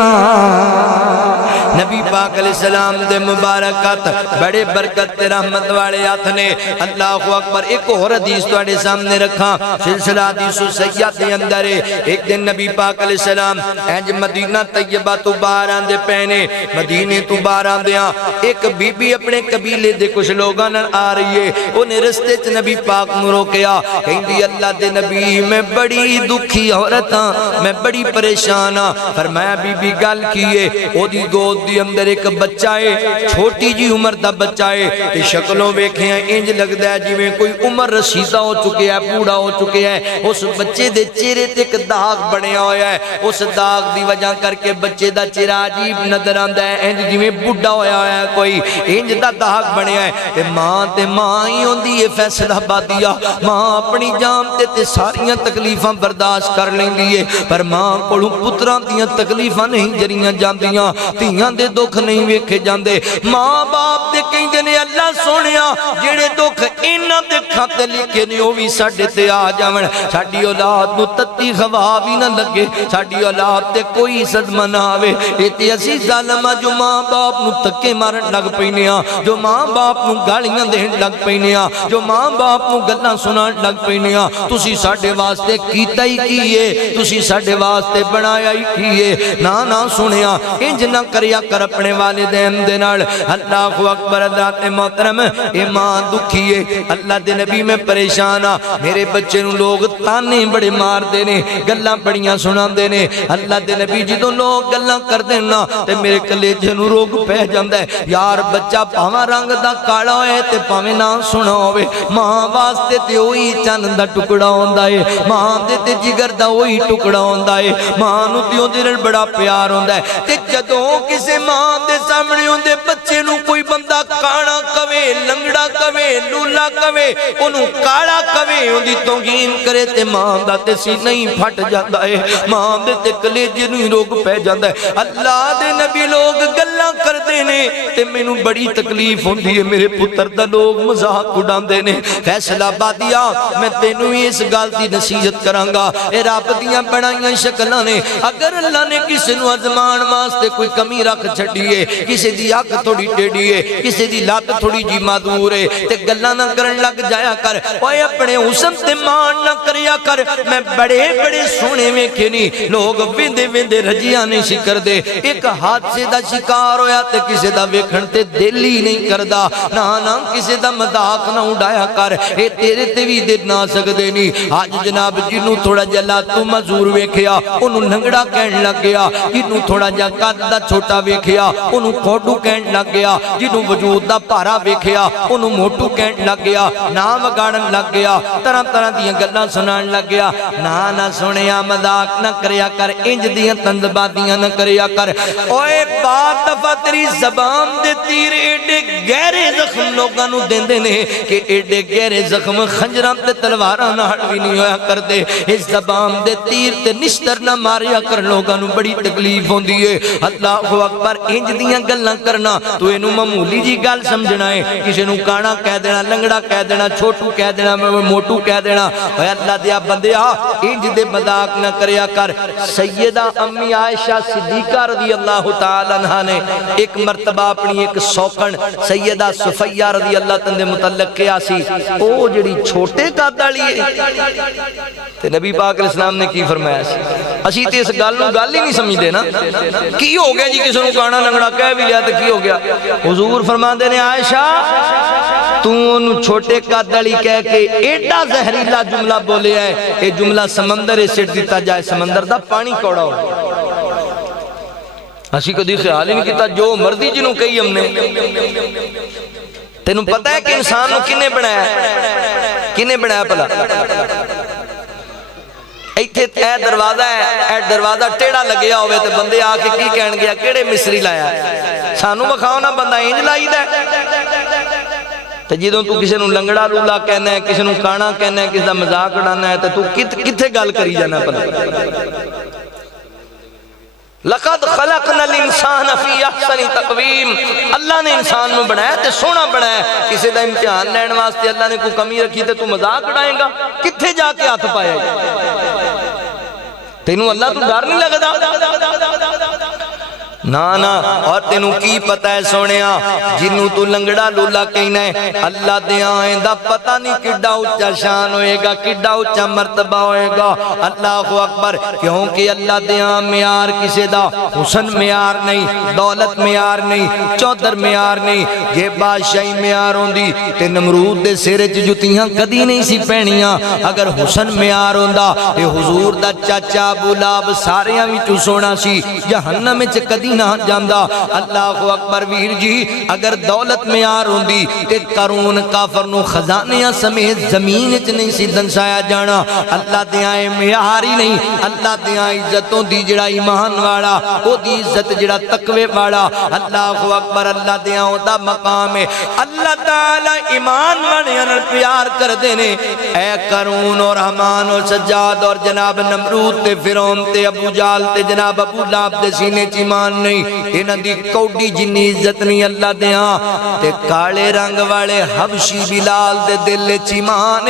نبی پاک علیہ السلام دے مبارکات بڑے برکت تے رحمت والے ہاتھ نے اللہ اکبر ایک اور حدیث تواڈے سامنے رکھا سلسلہ حدیث سیاح دے اندر ایک دن نبی پاک علیہ السلام انج مدینہ طیبہ تو باہر آندے پینے مدینے تو باہر آندیاں ایک بی بی اپنے قبیلے دے کچھ لوگاں نال آ رہی ہے انہیں رستے چ نبی پاک نو روکیا کہندی اللہ دے نبی میں بڑی دکھی عورت ہاں میں بڑی پریشان ہاں فرمایا بی بی گل کیے او دی گود دی اندر ایک بچہ ہے چھوٹی جی عمر دا بچہ ہے تے شکلوں ویکھے ہیں انج لگدا ہے جویں کوئی عمر رسیدہ ہو چکے ہے بوڑھا ہو چکے ہے اس بچے دے چہرے تے ایک داغ بنیا ہویا ہے اس داغ دی وجہ کر کے بچے دا چہرہ عجیب نظر آندا ہے انج جویں بوڑھا ہویا ہے کوئی انج دا داغ بنیا ہے تے ماں ہی ہوندی ہے فیصلہ بادیہ ماں اپنی جان تے ساریاں تکلیفاں برداشت کر لیندی ہے پر ماں کولوں پتراں دیاں تکلیفاں نہیں جریاں جاندیاں تیاں دے دکھ نہیں ویکھے جاندے ماں باپ دے کہندے نے اللہ سونیا جڑے دکھ انہاں دے کھاتے لکھے نے او وی ساڈے تے آ جاون ساڈی اولاد نو تتی ہوا وی نہ لگے ساڈی اولاد تے کوئی صدمہ نہ آوے اے تے اسی ظالماں جو ماں باپ نو تکے مارن لگ پینے ہاں جو ماں باپ نو گالیاں دین لگ پینے ہاں جو ماں باپ نو گلاں سنان لگ پینے ہاں تسی ساڈے واسطے کیتا ہی کیے تسی ساڈے واسطے بنایا ہی کیے نہ سنیا انج نہ کریا کر اپنے والدین دے نال اللہ اکبر حضرات محترم اے ماں دکھی ہے اللہ دے نبی میں پریشان ہاں میرے بچے نو لوگ تانے بڑے مار دے نے گلاں بڑیاں سنان دے نے اللہ دے نبی جدوں لوگ گلاں کر دینا تے میرے کلیجے نو روگ پہ جاندا ہے یار بچہ پاواں رنگ دا کالا ہوئے تے پاویں نہ سونا ہوئے ماں واسطے تے وہی چن دا ٹکڑا ہوندا ہے ماں دے تے جگر دا وہی ٹکڑا ہوندا ہے ماں نو تے اودے نال بڑا پیار ہوندا ہے تے جدوں کسے ماں دے سامنے ہوندے بچے نو کوئی بندہ کانا کوے لنگڑا کوے لولا کوے انہوں کالا کوے اندی توہین کرے تے ماں دا تے سینہ ہی پھٹ جاندا ہے ماں دے تے کلیجے نو ہی روگ پہ جاندا ہے اللہ دے نبی لوگ گلاں کر دینے تے میں نو بڑی تکلیف ہوندی ہے میرے پتر دا لوگ مزاق اڑان دینے فیصلہ بادیا میں تینو ہی اس گال دی نصیحت کرانگا اے رب دیاں بڑائیاں شکلہ نے اگر اللہ نے کسی نو ازمان واسطے کوئی کمی رکھ چھڑیے کسی دی آنکھ تھوڑی ٹیڑی ہے کسی دی لات تھوڑی جی مادور ہے تے گلہ نہ کرن لگ جایا کر اوے اپنے حسن تے مان نہ کریا کر میں بڑے بڑے سونے میں کھنی لوگ ویندے ویندے رجیاں نہیں شکر دے ایک حادثے دا شکار ہویا تے کسی دا ویکھن تے دل ہی نہیں کردا نہ کسی دا مذاق نہ اڑایا کر اے تیرے تے بھی دل نہ سکدے نہیں آج جناب جنوں تھوڑا جلا تو مزور ویکھیا انہوں لنگڑا کہن لگ گیا جنوں تھوڑا جا قد دا چھوٹا ویکھیا انہوں کھوٹو کہن لگ گیا جنوں وجود دا پارا ویکھیا انہوں موٹو کہن لگ گیا نام گاڑن لگ گیا طرح طرح دیاں گلاں سنان لگ گیا نہ سنیا مذاق نہ کریا کر انج دیاں تندبادیاں نہ کریا کر اوے بات دفعہ تیری زبان دے تیر ایڈے گہرے زخم لوگاں نو دیندے نے کہ ایڈے گہرے زخم خنجراں تے تلواراں نال وی نہیں ہویا کردے اس زبان دے تیر تے نشتر نہ ماریا کر لوگاں نو بڑی تکلیف ہوندی ہے اللہ اکبر انج دیاں گلاں کرنا تو اینو معمولی جی گل سمجھنا ہے کسی نو کانا کہہ دینا لنگڑا کہہ دینا چھوٹو کہہ دینا موٹو کہہ دینا اے اللہ دیا بندیا انج دے مذاق نہ کریا کر سیدہ امی عائشہ صدیقہ رضی اللہ تعالی عنہ نے ایک مرتبہ اپنی ایک سوکن سیدہ صفیہ رضی اللہ تعالی دے متعلق کیا سی او جڑی چھوٹے قد والی ہے تے نبی پاک علیہ السلام نے کی فرمایا سی اسی تے اس گل نوں گل ہی نہیں سمجھدے نا کی ہو گیا جی کسی نوں کانا لنگڑا کہہ بھی لیا تے کی ہو گیا حضور فرماندے نے عائشہ تو انہوں چھوٹے قد والی کہہ کے ایڈا زہریلا جملہ بولے ہے یہ جملہ سمندر سٹ دیتا جائے سمندر دا پانی کوڑا ہو اسی کدی خیال ہی نہیں کیتا جو مرضی جنوں کہی ہم نے تینوں پتہ ہے کہ انسان نو کنے بنایا پلا ایتھے اے دروازہ ٹیڑا لگیا ہوئے تے بندے آ کے کی کہن گیا کیڑے مصری لایا سانو بکھاؤ نا بندہ انج لائی دا تے جدوں تو کسے نوں لنگڑا لولا کہنا ہے کسے نوں کانا کہنا ہے کسے دا مذاق اڑانا ہے تے تو کتھے گل کری جانا پلا لقد خلقنا الانسان فی احسن تقویم اللہ نے انسان میں بنایا تے سونا بنایا کسی دا امتحان لین واسطے اللہ نے کوئی کمی رکھی تے تو مذاق اڑائیں گا کتھے جا کے ہاتھ پایا تینوں اللہ تو ڈر نہیں لگدا نا اور تینوں کی پتہ ہے سونیا جنوں تو لنگڑا لولا کہنا ہے اللہ دے آئیں دا پتہ نہیں کڈا اچھا شان ہوئے گا کڈا اچھا مرتبہ ہوئے گا اللہ اکبر کیونکہ اللہ دے آئیں معیار کسے دا حسن معیار نہیں دولت معیار نہیں چودر معیار نہیں یہ بادشاہی معیار ہوندی تے نمرود دے سرے جتیاں کدی نہیں سی پہنیاں اگر حسن معیار ہوندا تے حضور دا چاچا ابو لہب ساریاں وچوں سونا سی جہنم وچ کدی نہ جاندہ اللہ اکبر ویر جی اگر دولت معیار ہوندی تے قارون کافر نو خزانیاں سمیت زمین وچ نہیں سی دنسایا جانا اللہ دے آئے معیار ہی نہیں اللہ دے آئے عزتوں دی جڑا ایمان والا او دی عزت جڑا تقوی والا اللہ اکبر اللہ دے آئے دا مقام ہے اللہ تعالی ایمان والے انہوں پیار کر دینے اے قارون اور حمان اور سجاد اور جناب نمرود تے فرعون تے ابو جال تے جناب ابو لہب دے سینے چ ایمان نہیں انہاں دی کوڈی جنی عزت نہیں اللہ دے ہاں تے کالے رنگ والے حبشی بلال دے دل چ ایمان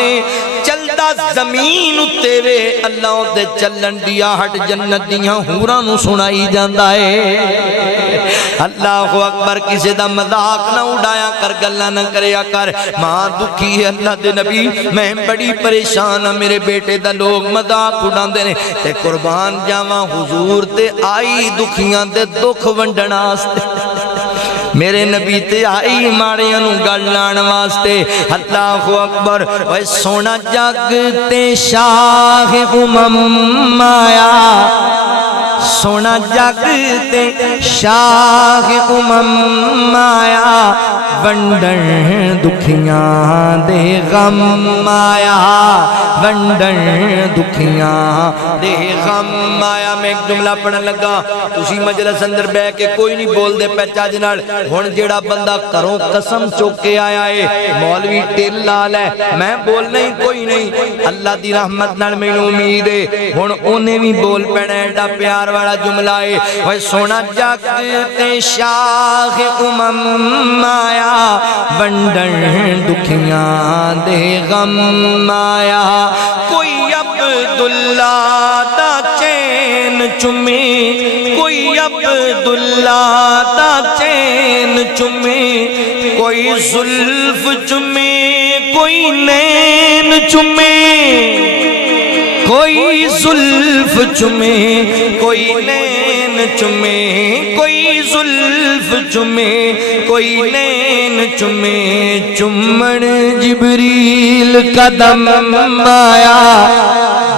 چلدا زمین اتے وے اللہ دے چلن دیا ہٹ جنت دیاں حوراں نو سنائی جاندا ہے اللہ اکبر کسے دا مذاق نہ اڑایا کر گلاں نہ کریا کر ماں دکھی ہے اللہ دے نبی میں بڑی پریشان ہاں میرے بیٹے دا لوگ مذاق اڑاندے نے تے قربان جاواں حضور تے آئی دکھیاں دے دکھ ونڈن واسطے میرے نبی تے آئی ماڑیاں نوں گل لان واسطے اللہ اکبر اوے سونا جگ تے شاہ آیا سونا جگ تے شاہ آیا ونڈن دکھیاں دے غم آیا ونڈن دکھیاں دے غم آیا میں ایک جملہ پڑھن لگا تسی مجلس اندر بے کے کوئی نہیں بول دے پہچا جنال ہون جیڑا بندہ کروں قسم چوکے آیا ہے مولوی ٹیل لال ہے میں بول نہیں کوئی نہیں اللہ دی رحمت نال میں امید ہے ہون انہیں بھی بول پینا ایڈا پیار والا جملہ ہے وہ سونا جگ تے شاہ آیا ونڈن دکھیاں دے غم آیا کوئی عبداللہ دا چین چمے کوئی عبداللہ دا چین چمے کوئی زلف چمے کوئی نین چمے کوئی زلف چمے کوئی نین چمے کوئی زلف چمے کوئی نین چمے چمن جبریل قدم آیا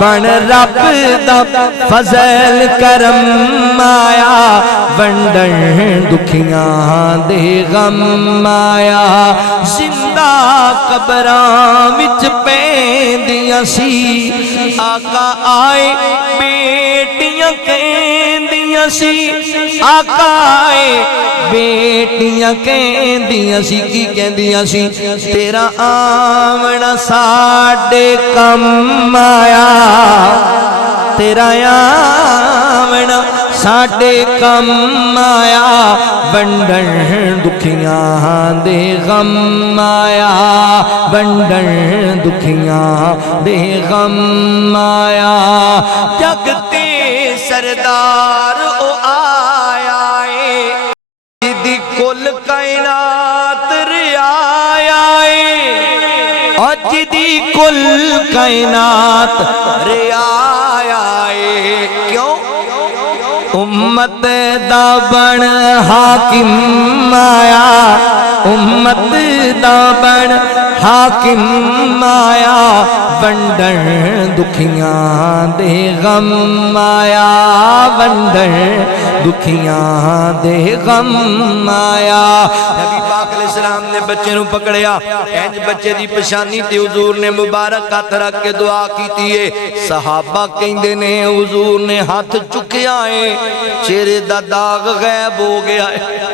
بن رب دا فضل کرم آیا ونڈن دکھیاں دے غم آیا زندہ قبراں وچ پیندیاں سی آقا آئے بیٹیاں کہندیاں سی آقا آئے بیٹیاں کہندیاں سی کی کہندیاں سی تیرا آمنا ساڈے کم آیا تیرا آمنا ساڈے کم آیا ونڈن دکھیاں دے غم آیا ونڈن دکھیاں دے غم آیا جگ تے سردار او آیا ہے جدی کل کائنات رعایا ہے اور جدی کل کائنات رعایا ہے کیوں امت دا بن حاکم آیا امت دا بن حاکم آیا ونڈن دکھیاں دے غم آیا ونڈن دکھیاں دے غم آیا نبی پاک علیہ السلام نے بچے نو پکڑیا اینج بچے دی پشانی تے حضور نے مبارک ہاتھ رکھ کے دعا کیتی ہے صحابہ کہندے نے حضور نے ہاتھ چکیا ہے چہرے دا داغ غائب ہو گیا ہے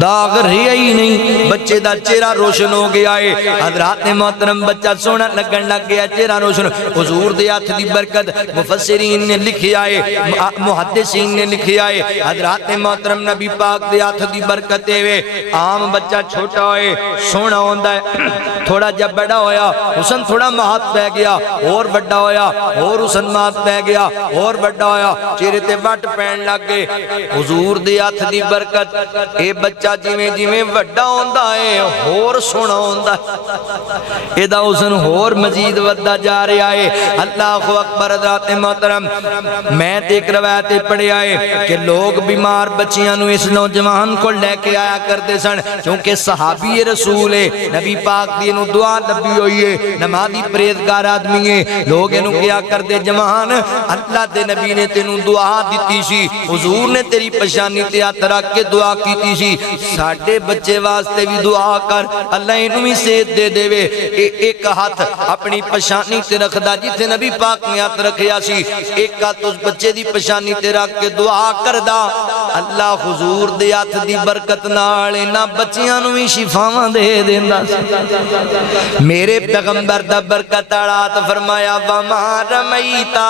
داغ رہیا ہی نہیں بچے دا چہرہ روشن ہو گیا ہے حضرات محترم بچہ سونا لگن لگ گیا چہرہ روشن حضور دے ہاتھ دی برکت مفسرین نے لکھیا ہے محدثین نے لکھیا ہے حضرات محترم نبی پاک دے ہاتھ دی برکت ہے عام بچہ چھوٹا ہوئے سونا ہوندا ہے تھوڑا جب بڑا ہویا حسن تھوڑا مہات پہ گیا اور بڑا ہویا اور حسن مہات پہ گیا اور بڑا ہویا چہرے تے وٹ پین لگ گئے حضور دے ہاتھ دی برکت اے بچہ جیویں جیویں وڈا ہوندا ہے اور سونا ہوندا ہے ایدا حسن اور مزید ودا جا رہا ہے اللہ اکبر حضرات محترم میں تے ایک روایت پڑھیا ہے کہ لوگ بیمار بچیاں نو اس نوجوان کو لے کے آیا کرتے سن کیونکہ صحابی رسول ہے نبی پاک دی نو دعا نبی ہوئی ہے نمازی پرہیزگار آدمی ہے لوگ انہوں کیا کرتے جوان اللہ دے نبی نے تینوں دعا دیتی سی حضور نے تیری پشانی تے ہاتھ رکھ کے دعا کیتی سی ساڑھے بچے واسطے بھی دعا کر اللہ انہوں ہی صحت دے دے وے ایک ہاتھ اپنی پشانی تے رکھ دا جیتے نبی پاک نے ہاتھ رکھیا سی ایک ہاتھ اس بچے دی پشانی تے رکھ کے دعا کر دا اللہ حضور دے ہاتھ دی برکت نالے نہ بچیاں نو ہی شفاواں دے دیندا سی میرے پیغمبر دا برکت آڑات فرمایا وما رمیتا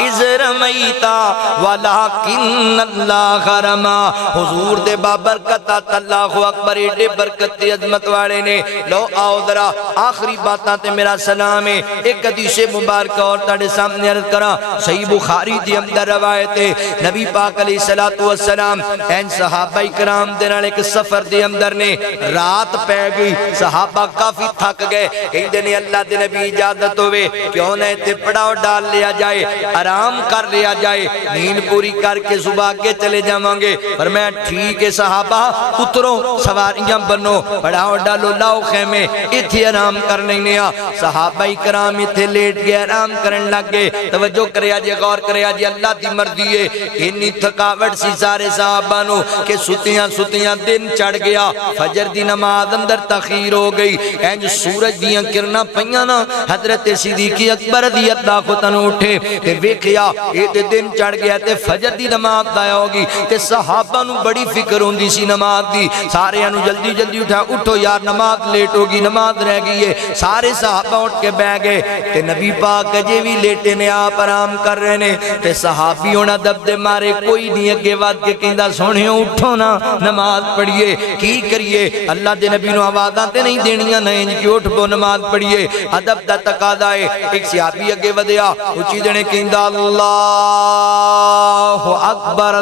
اذ رمیتا ولیکن اللہ رما حضور دے بابرکت اللہ اکبر ایڈے برکت تے عظمت والے نے لو آؤ ذرا آخری باتاں تے میرا سلام ہے ایک حدیث مبارکہ اور تاڑے سامنے عرض کرا صحیح بخاری دی اندر روایت ہے نبی پاک علیہ السلام این صحابہ کرام دے نال ایک سفر دے اندر نے رات پہ گئی صحابہ کافی تھک گئے کہیں نے اللہ دے نبی اجازت ہوئے کیوں نہ تے پڑاؤ ڈال لیا جائے آرام کر لیا جائے نیند پوری کر کے صبح کے چلے جاؤں گے پر میں ٹھیک ہے صحابہ اترو سواریاں بنو پڑاؤ ڈالو لاؤ خیمے اتھی آرام کر لینے صحابہ کرام اتھے لیٹ گئے آرام کرن لگ گئے توجہ کریا جی غور کریا جی اللہ دی مرضی ہے انی تھکاوٹ سی سارے صحابہ نو کہ ستیاں دن چڑھ گیا فجر دی نماز اندر تخیر ہو گئی اینج سورج دیاں کرنا پئیاں نا حضرت صدیق اکبر رضی اللہ کو تنو اٹھے تے ویکھیا یہ دن چڑھ گیا تے فجر دی نماز دایا ہوگی تے صحابہ نو بڑی فکر ہوندی سی نماز دی سارے انو جلدی جلدی اٹھا اٹھو یار نماز لیٹ ہوگی نماز رہ گئی ہے سارے صحابہ اٹھ کے بہ گئے تے نبی پاک جے بھی لیٹے نے آپ آرام کر رہے نے تے صحابی ہونا دب دے مارے کوئی نہیں اگے واد کے کہندہ سونیوں اٹھو نا نماز پڑھئے کی کریے اللہ دے نبی نو آوازاں تے نہیں دینیاں نہیں کہ اٹھ بو نماز پڑھئے ادب دا تقاضا ہے ایک صحابی اگے ودیا اچھی دینے کہندہ اللہ اکبر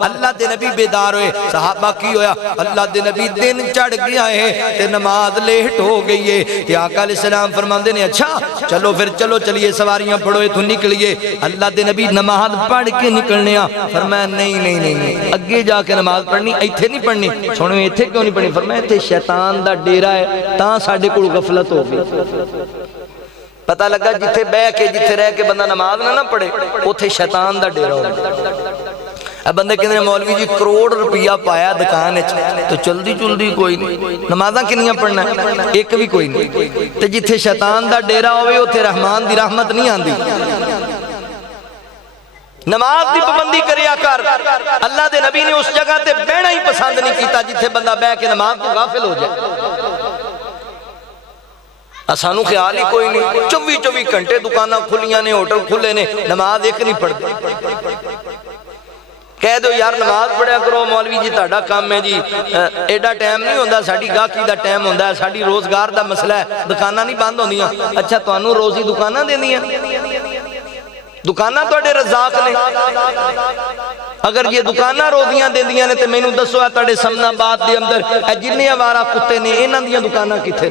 اللہ دے نبی بیدار ہوئے صحابہ کی ہویا اللہ دے نبی دن چڑھ گیا ہے تے نماز لیٹ ہو گئی ہے کہ آقا علیہ السلام فرماندے نے اچھا چلو پھر چلو چلیے سواریاں پڑھوئے تو نکلیے اللہ دے نبی نماز پڑھ کے نکلنے فرمایا نہیں اگے جا کے نماز پڑھنی ایتھے نہیں پڑھنی سنو ایتھے کیوں نہیں پڑھنی فرمایا ایتھے شیطان دا ڈیرہ ہے تاں ساڑھے کو غفلت ہو گئی پتہ لگا جتھے بہ کے جتھے رہ کے بندہ نماز نہ پڑھے اتھے شیطان دا ڈیرہ ہو اب بندے کہنے مولوی جی کروڑ روپیہ پایا دکان تو جلدی کوئی نہیں نمازاں کنیاں پڑھنا ہے ایک بھی کوئی نہیں تو جتھے شیطان دا ڈیرہ ہوئے اتھے رحمان دی رحمت نہیں آندی نماز دی پابندی کریا کر اللہ دے نبی نے اس جگہ تے بیٹھنا ہی پسند نہیں کیتا جتھے بندہ بیٹھ کے نماز کو غافل ہو جائے اسانو خیال ہی کوئی نہیں 24 گھنٹے دکانہ کھلیاں نے ہوٹل کھلے نے نماز ایک نہیں پڑھ دے کہہ دو یار نماز پڑھیا کرو مولوی جی تاڑا کام ہے جی ایڈا ٹائم نہیں ہوندہ ساڑھی گاہکی دا ٹائم ہوندہ ہے ساڑھی روزگار دا مسئلہ ہے دکانہ نہیں بند ہوندیاں اچھا تو انو روزی دکانہ دے دیا دکانہ تو اڈے رزاق نے اگر یہ دکانہ روزیاں دے دیا نے تو میں نو دسو ہے تاڑے سمنا بات دے اندر جنہیں آوارہ کتے نے انہاں دیاں دکانہ کتھے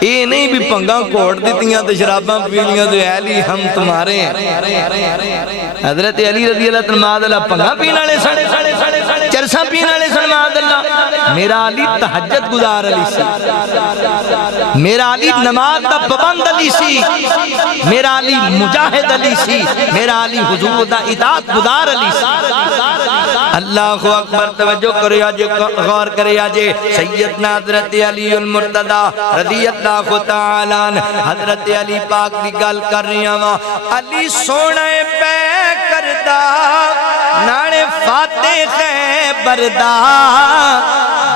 یہ نہیں بھی پنگا کوڑ دیتیاں تو شراباں پیلیاں تو علی ہم تمہارے ہیں۔ حضرت علی رضی اللہ تنماد اللہ پنگا پینا لے سن، چرساں پینا لے سن ماد اللہ۔ میرا علی تہجد گزار علی سی، میرا علی نماز دا پابند علی سی، میرا علی مجاہد علی سی، میرا علی حضور دا اطاعت گزار علی سی۔ اللہ اکبر، توجہ کرے آجے، غور کرے آجے۔ سیدنا حضرت علی المرتضی رضی اللہ تعالیٰ عنہ، حضرت علی پاک دی گل کر رہی ہوں۔ علی سونے پہ کردہ ناڑے فاتح بردہ،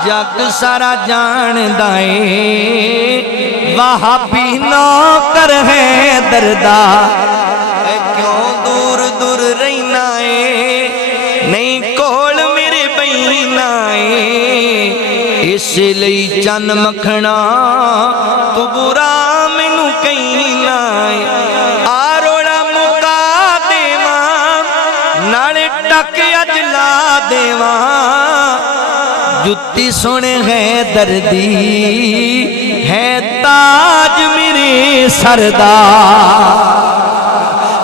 جگ سارا جان دائیں وہابی نوکر ہے دردہ۔ اے کیوں دور دور رہنا ہے، نہیں کول میرے بہنا ہے، اس لئی چن مکھنا تو برا مینوں کہنا ہے۔ آروڑا مکا دیواں ناڑے ٹک اجلا دیواں، جتی سنے ہے دردی ہے تاج میرے سردہ۔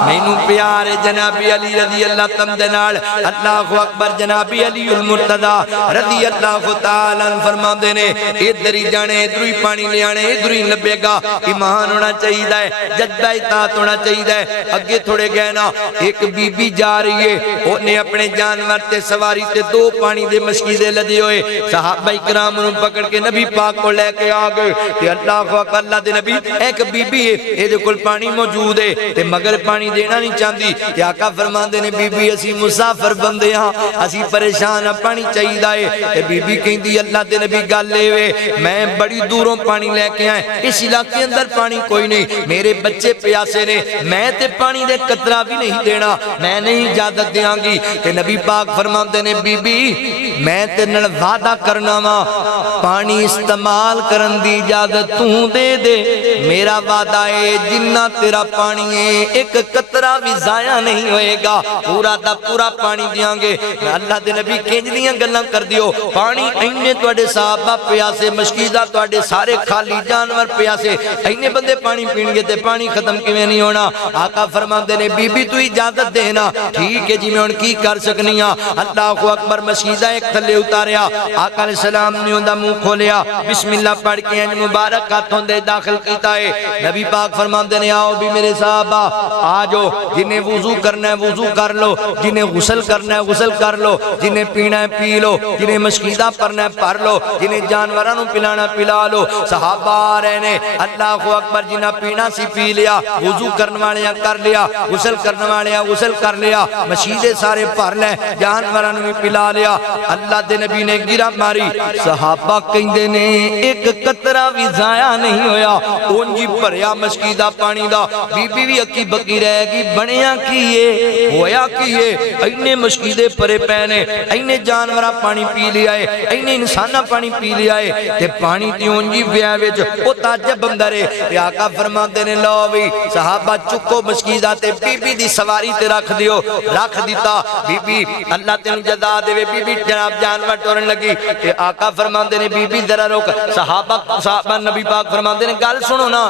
مینوں پیار جناب علی رضی اللہ تمدے نال، اللہ اکبر۔ جناب علی المرتضی رضی اللہ تعالیٰ عنہ فرما دینے، ادھر ہی جانے ادھر ہی پانی لے آنے ادھر ہی لبے گا۔ ایمان ہونا چاہیے ہے، جذبہ اطاعت ہونا چاہیے ہے۔ اگے تھوڑے گئے نا، ایک بی بی جا رہی ہے، انہیں اپنے جانور تے سواری تے دو پانی دے مشکیدے لدے ہوئے، صحابہ کرام انہوں پکڑ کے نبی پاک کو لے کے آگئے کہ اللہ اکبر، اللہ دے نبی ایک بی بی ہے، یہ کل پانی موجود ہے تے مگر پانی دینا نہیں چاہتی۔ کہ آقا فرماندے نے، بی بی اسی مسافر بندے ہاں، اسی پریشان پانی چاہیے دائے۔ تے بی بی کہیں دی اللہ دے نبی گل لے وے، میں بڑی دوروں پانی لے کے آئے، اس علاقے اندر پانی کوئی نہیں، میرے بچے پیاسے نے، میں تے پانی دے قطرہ بھی نہیں دینا، میں نہیں اجازت دیاں گی۔ کہ نبی پاک فرماندے نے، بی بی میں تے نل وعدہ کرنا ماں، پانی استعمال کرن دی اجازت تو دے دے، میرا وعدہ ہے جنہ تیرا پانی ہے ایک قطرہ بھی ضائع نہیں ہوئے گا، پورا دا پورا پانی دیاں گے۔ اللہ دے نبی کینج دیاں گلاں کر دیو، پانی اینے توڑے صحابہ پیاسے، مشکیزہ توڑے سارے خالی جانور پیاسے، اینے بندے پانی پین گے تے پانی ختم کیویں نہیں ہونا۔ آقا فرماندے نے، بی بی تو اجازت دینا، ٹھیک ہے جی میں ان کی کر سکنی ہاں۔ اللہ اکبر، مشکیزہ ایک تھلے اتاریا، آقا علیہ السلام نے اندہ منہ کھولیا، بسم اللہ پڑھ کے انج مبارک ہاتھوں دے داخل کیتا ہے۔ نبی پاک فرماندے نے، آؤ بھی میرے صحابہ آجو، جنہیں وضو کرنا ہے وضو کر لو، جنہیں غسل کرنا ہے غسل کر لو، جنہیں پینا ہے پی لو، جنہیں مشکیدہ پرنا ہے پر لو، جنہیں جانورانوں پلانا پلا لو۔ صحابہ آ رہے نے، اللہ اکبر، جنہیں پینا سی پی لیا، وضو کرنے والے کر لیا، غسل کرنے والے غسل کر لیا، مشکیدے سارے پر لے، جانورانوں بھی پلا لیا۔ اللہ دے نبی نے گرہ ماری، صحابہ کہندے نے ایک قطرہ بھی ضائع نہیں ہویا، اونجی بھریا مشکیدہ پانی دا۔ بی بی بھی اکی بکی رہے گی، بنیا کیے ہویا کیے، اینے مشکیدے پرے پینے، اینے جانورہ پانی پی لیا ہے، اینے انسانہ پانی پی لیا ہے، تے پانی تیون جی ویا ویچ او تاجب بندرے۔ تے آقا فرماتے نے، لو بھی صحابہ چکو مشکیدہ تے بی بی دی سواری تے رکھ دیو، رکھ دیتا۔ بی بی اللہ تے ان جزا دے، بی بی جناب جانور ٹورن لگی۔ تے آقا فرماتے نے، بی بی ذرا روک، صحابہ نبی پاک فرماتے نے، گل سنو نا،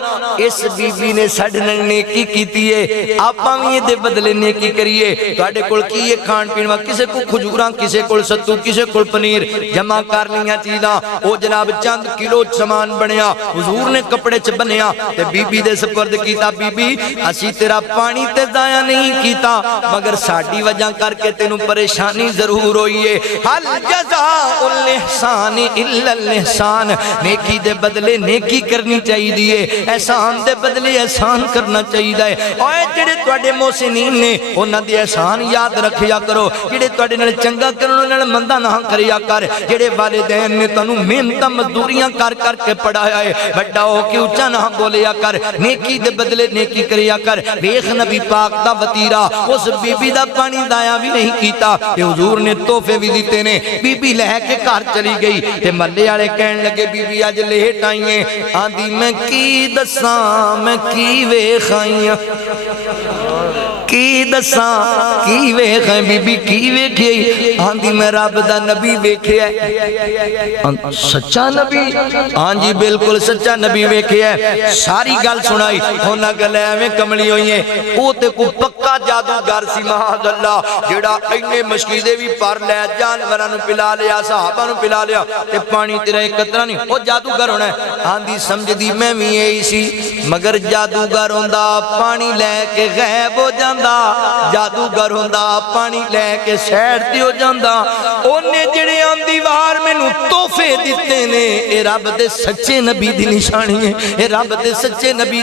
اس بی بی نے سڑنے نیکی کیتی ہے، آپاں بھی یہ دے بدلے نیکی کریے۔ تو آڑے کل کی یہ کھان پینوا، کسے کو کھجوراں، کسے کو ستو، کسے کو پنیر، جمع کر لیاں چیزاں، او جناب چند کلو سامان بنیا، حضور نے کپڑے چ بنیا، تے بی بی دے سپرد کیتا، بی بی اسی تیرا پانی تے ضائع نہیں کیتا، مگر ساڈی وجہ کر کے تینوں پریشانی ضرور ہوئی ہے۔ حل جزاء الاحسان الا الاحسان، نیکی دے بدلے نیکی کرنی چاہیے دیئے، احسان دے بدلے احسان کرنا چاہیے دائے۔ اوے جڑے توڑے محسنین نے انہاں دی احسان یاد رکھیا کرو، جڑے توڑے نال چنگا کرن نال مندہ نہ کریا کر، جڑے والدین نے تانوں محنت مزدوریاں کر کر کے پڑھایا ہے، بڑا ہو کے اونچا نہ بولیا کر، نیکی دے بدلے نیکی کریا کر۔ ویکھ نبی پاک دا وطیرہ، اس بی بی دا پانی ضائع بھی نہیں کیتا، تے حضور نے تحفے بھی دیتے نے۔ بی بی لے کے گھر چلی گئی، تے محلے والے کہن لگے، بی بی اج لیٹ آئی ہیں، آندی میں کی دساں میں کی ویکھ آئی ہاں۔ کی دساں کی ویکھیں بی بی کی ویکھی آندی میں رب دا نبی ویکھیا ہے سچا نبی ہاں جی بالکل سچا نبی ویکھیا ہے ساری گل سنائی ہونا گلے میں کملی ہوئی ہیں او تے کو پکا جادوگر سی معاذ اللہ جیڑا اینے مشکیدے بھی پر لے جانوراں نو پلا لیا صحابہ نو پلا لیا تے پانی تیرا ایک قطرہ نہیں او جادوگر ہونا ہے آندی سمجھ دی میں بھی یہی سی مگر جادوگر ہوندا پانی لے کے غیب ہو جاندا جادوگر ہوندا پانی لے کے سیڑ تے ہو جاندا اونے جڑے آندی وار مینوں تحفے دتے نے اے رب دے سچے نبی دی نشانی ہے اے رب دے سچے نبی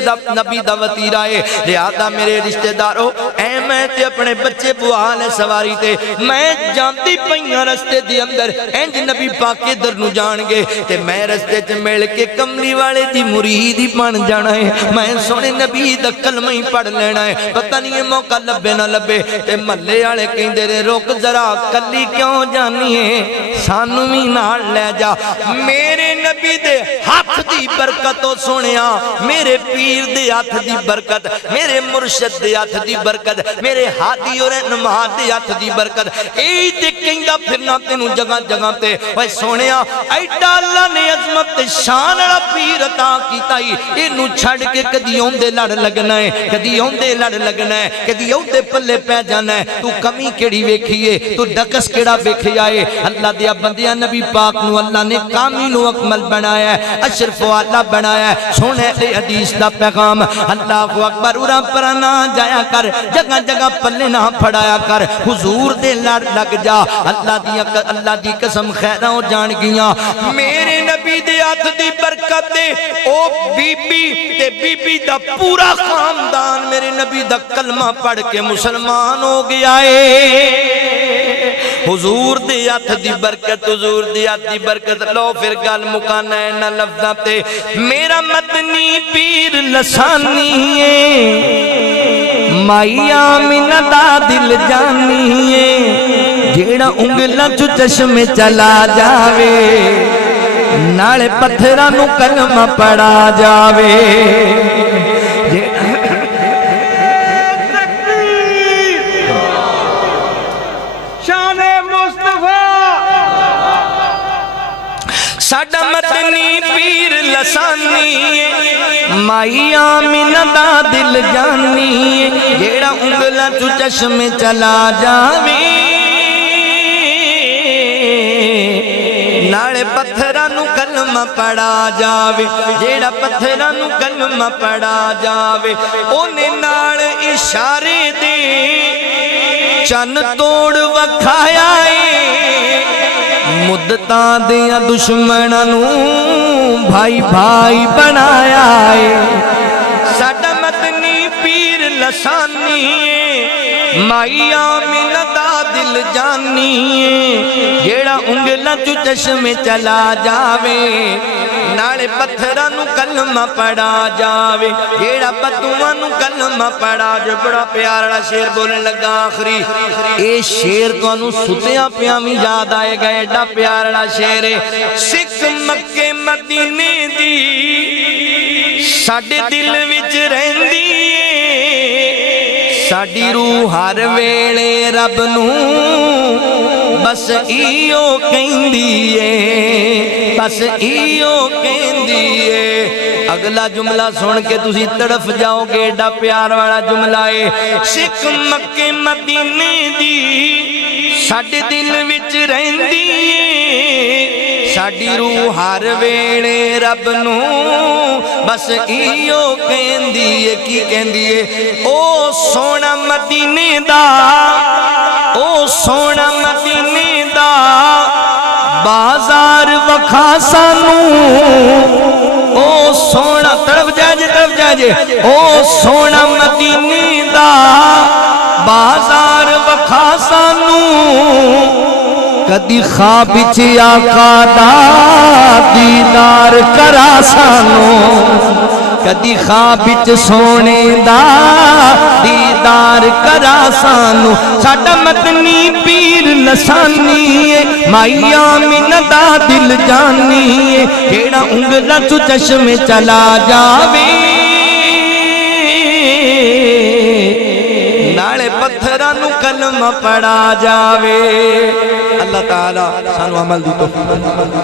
دا وطیرہ ہے لہذا میرے رشتہ دارو اے میں تے اپنے بچے بوالے سواری تے میں جانتی پئیاں رستے دے اندر انج نبی پاک کے در نو جان گے تے میں رستے چ مل کے کملی والے دی مرید ہی بن جانا ہے میں سونے نبی دا کلمہ ہی پڑھ لینا ہے پتہ نہیں موقع لبے نہ لبے تے محلے والے کہندے نے رک ذرا کلی کیوں جانی ہے سانو بھی نال لے جا میرے نبی دے ہاتھ دی برکت تو سنیا میرے پیر دے ہاتھ دی برکت میرے مرشد دے ہاتھ دی برکت میرے ہادی اور رہنما دے ہاتھ دی برکت اے تے کہندا پھرنا تینوں جگہ جگہ تے اوے سونیا ایڈا اللہ نے عظمت شان والا پیر عطا کیتا ہی اینوں چھڈ کے کدی اوندے لڑ لگنا ہے کدی اوندے لڑ لگنا ہے کدی اوندے پلے پے جانا ہے تو کمی کیڑی ویکھی ہے تو ڈکس کیڑا ویکھیا ہے اللہ دے بندیاں نبی پاک نو اللہ نے کامل و اکمل بنایا ہے اشرف و اعلی بنایا ہے سونے دے حدیث دا پیغام اللہ اکبر اورا پرانا جایا کر جگہ جگہ پلے نہ پھڑایا کر حضور دے لڑ لگ جا اللہ دی قسم خیراں ہو جان گیاں میرے نبی دے ہاتھ دی برکت دے او بی بی دا پورا خاندان میرے نبی دا کلمہ پڑھ کے مسلمان ہو گیا ہے حضور دی ہاتھ دی برکت حضور دی ہاتھ دی برکت لو پھر گل مکانا ہے نہ لفظاں تے میرا مدنی پیر لسانی ہے مائی آمینہ دا دل جانی ہے جیڑا انگلاں چو چشمے چلا جاوے نالے پتھراں نو کلمہ پڑھا جاوے ساڈا مدنی پیر لسانی مائی آمینہ دا دل جانی جیڑا انگلاں چو چشمے چلا جاوے نالے پتھراں نو کلمہ پڑھا جاوے جیڑا پتھراں نو کلمہ پڑھا جاوے اونے نال اشارے دے چن توڑ وکھایا ہے مدتاں دیاں دشمنوں بھائی بھائی بنایا ہے ساڈا مدنی پیر لسانی ہے مائی آمینہ دا دل جانی ہے جیڑا انگلاں چو چشمے چلا جاوے نالے پتھراں نو کلمہ پڑھا جاوے جیڑا بدواں نو کلمہ پڑھا جو بڑا پیارا شعر بولنے لگا آخری اے شعر تانوں ستیاں پیاں وی یاد آئے گا ایڈا پیارا شعر ہے سکھ مکے مدینے دی ساڈے دل وچ رہندی ساڈی روح ہر ویلے رب نو بس ایو کہندی ہے بس ایو کہندی ہے اگلا جملہ سن کے تسی تڑف جاؤ گے ایڈا پیار والا جملہ ہے سکھ مکے مدینے دی ساڈے دل وچ رہندی ہے ساڈی روح ہر ویلے رب نو بس ایو کہندی ہے کی کہندی ہے او سونا مدینے دا او سونا مدینے دا بازار وکھا سانو او سونا طرف جائے او سونا مدینے دا بازار وکھا سانو کدی خواب وچ آقا دا دیدار کرا سانو کدی خواب وچ سونے دا دیدار کرا سانو ساڈا مدنی پیر لسانی ہے مائی آمینہ دا دل جانی ہے جیڑا انگلاں چو چشمے چلا جاوے نالے کافراں نو کلمہ پڑھا جاوے۔ اللہ تعالی سانو عمل دی توفیق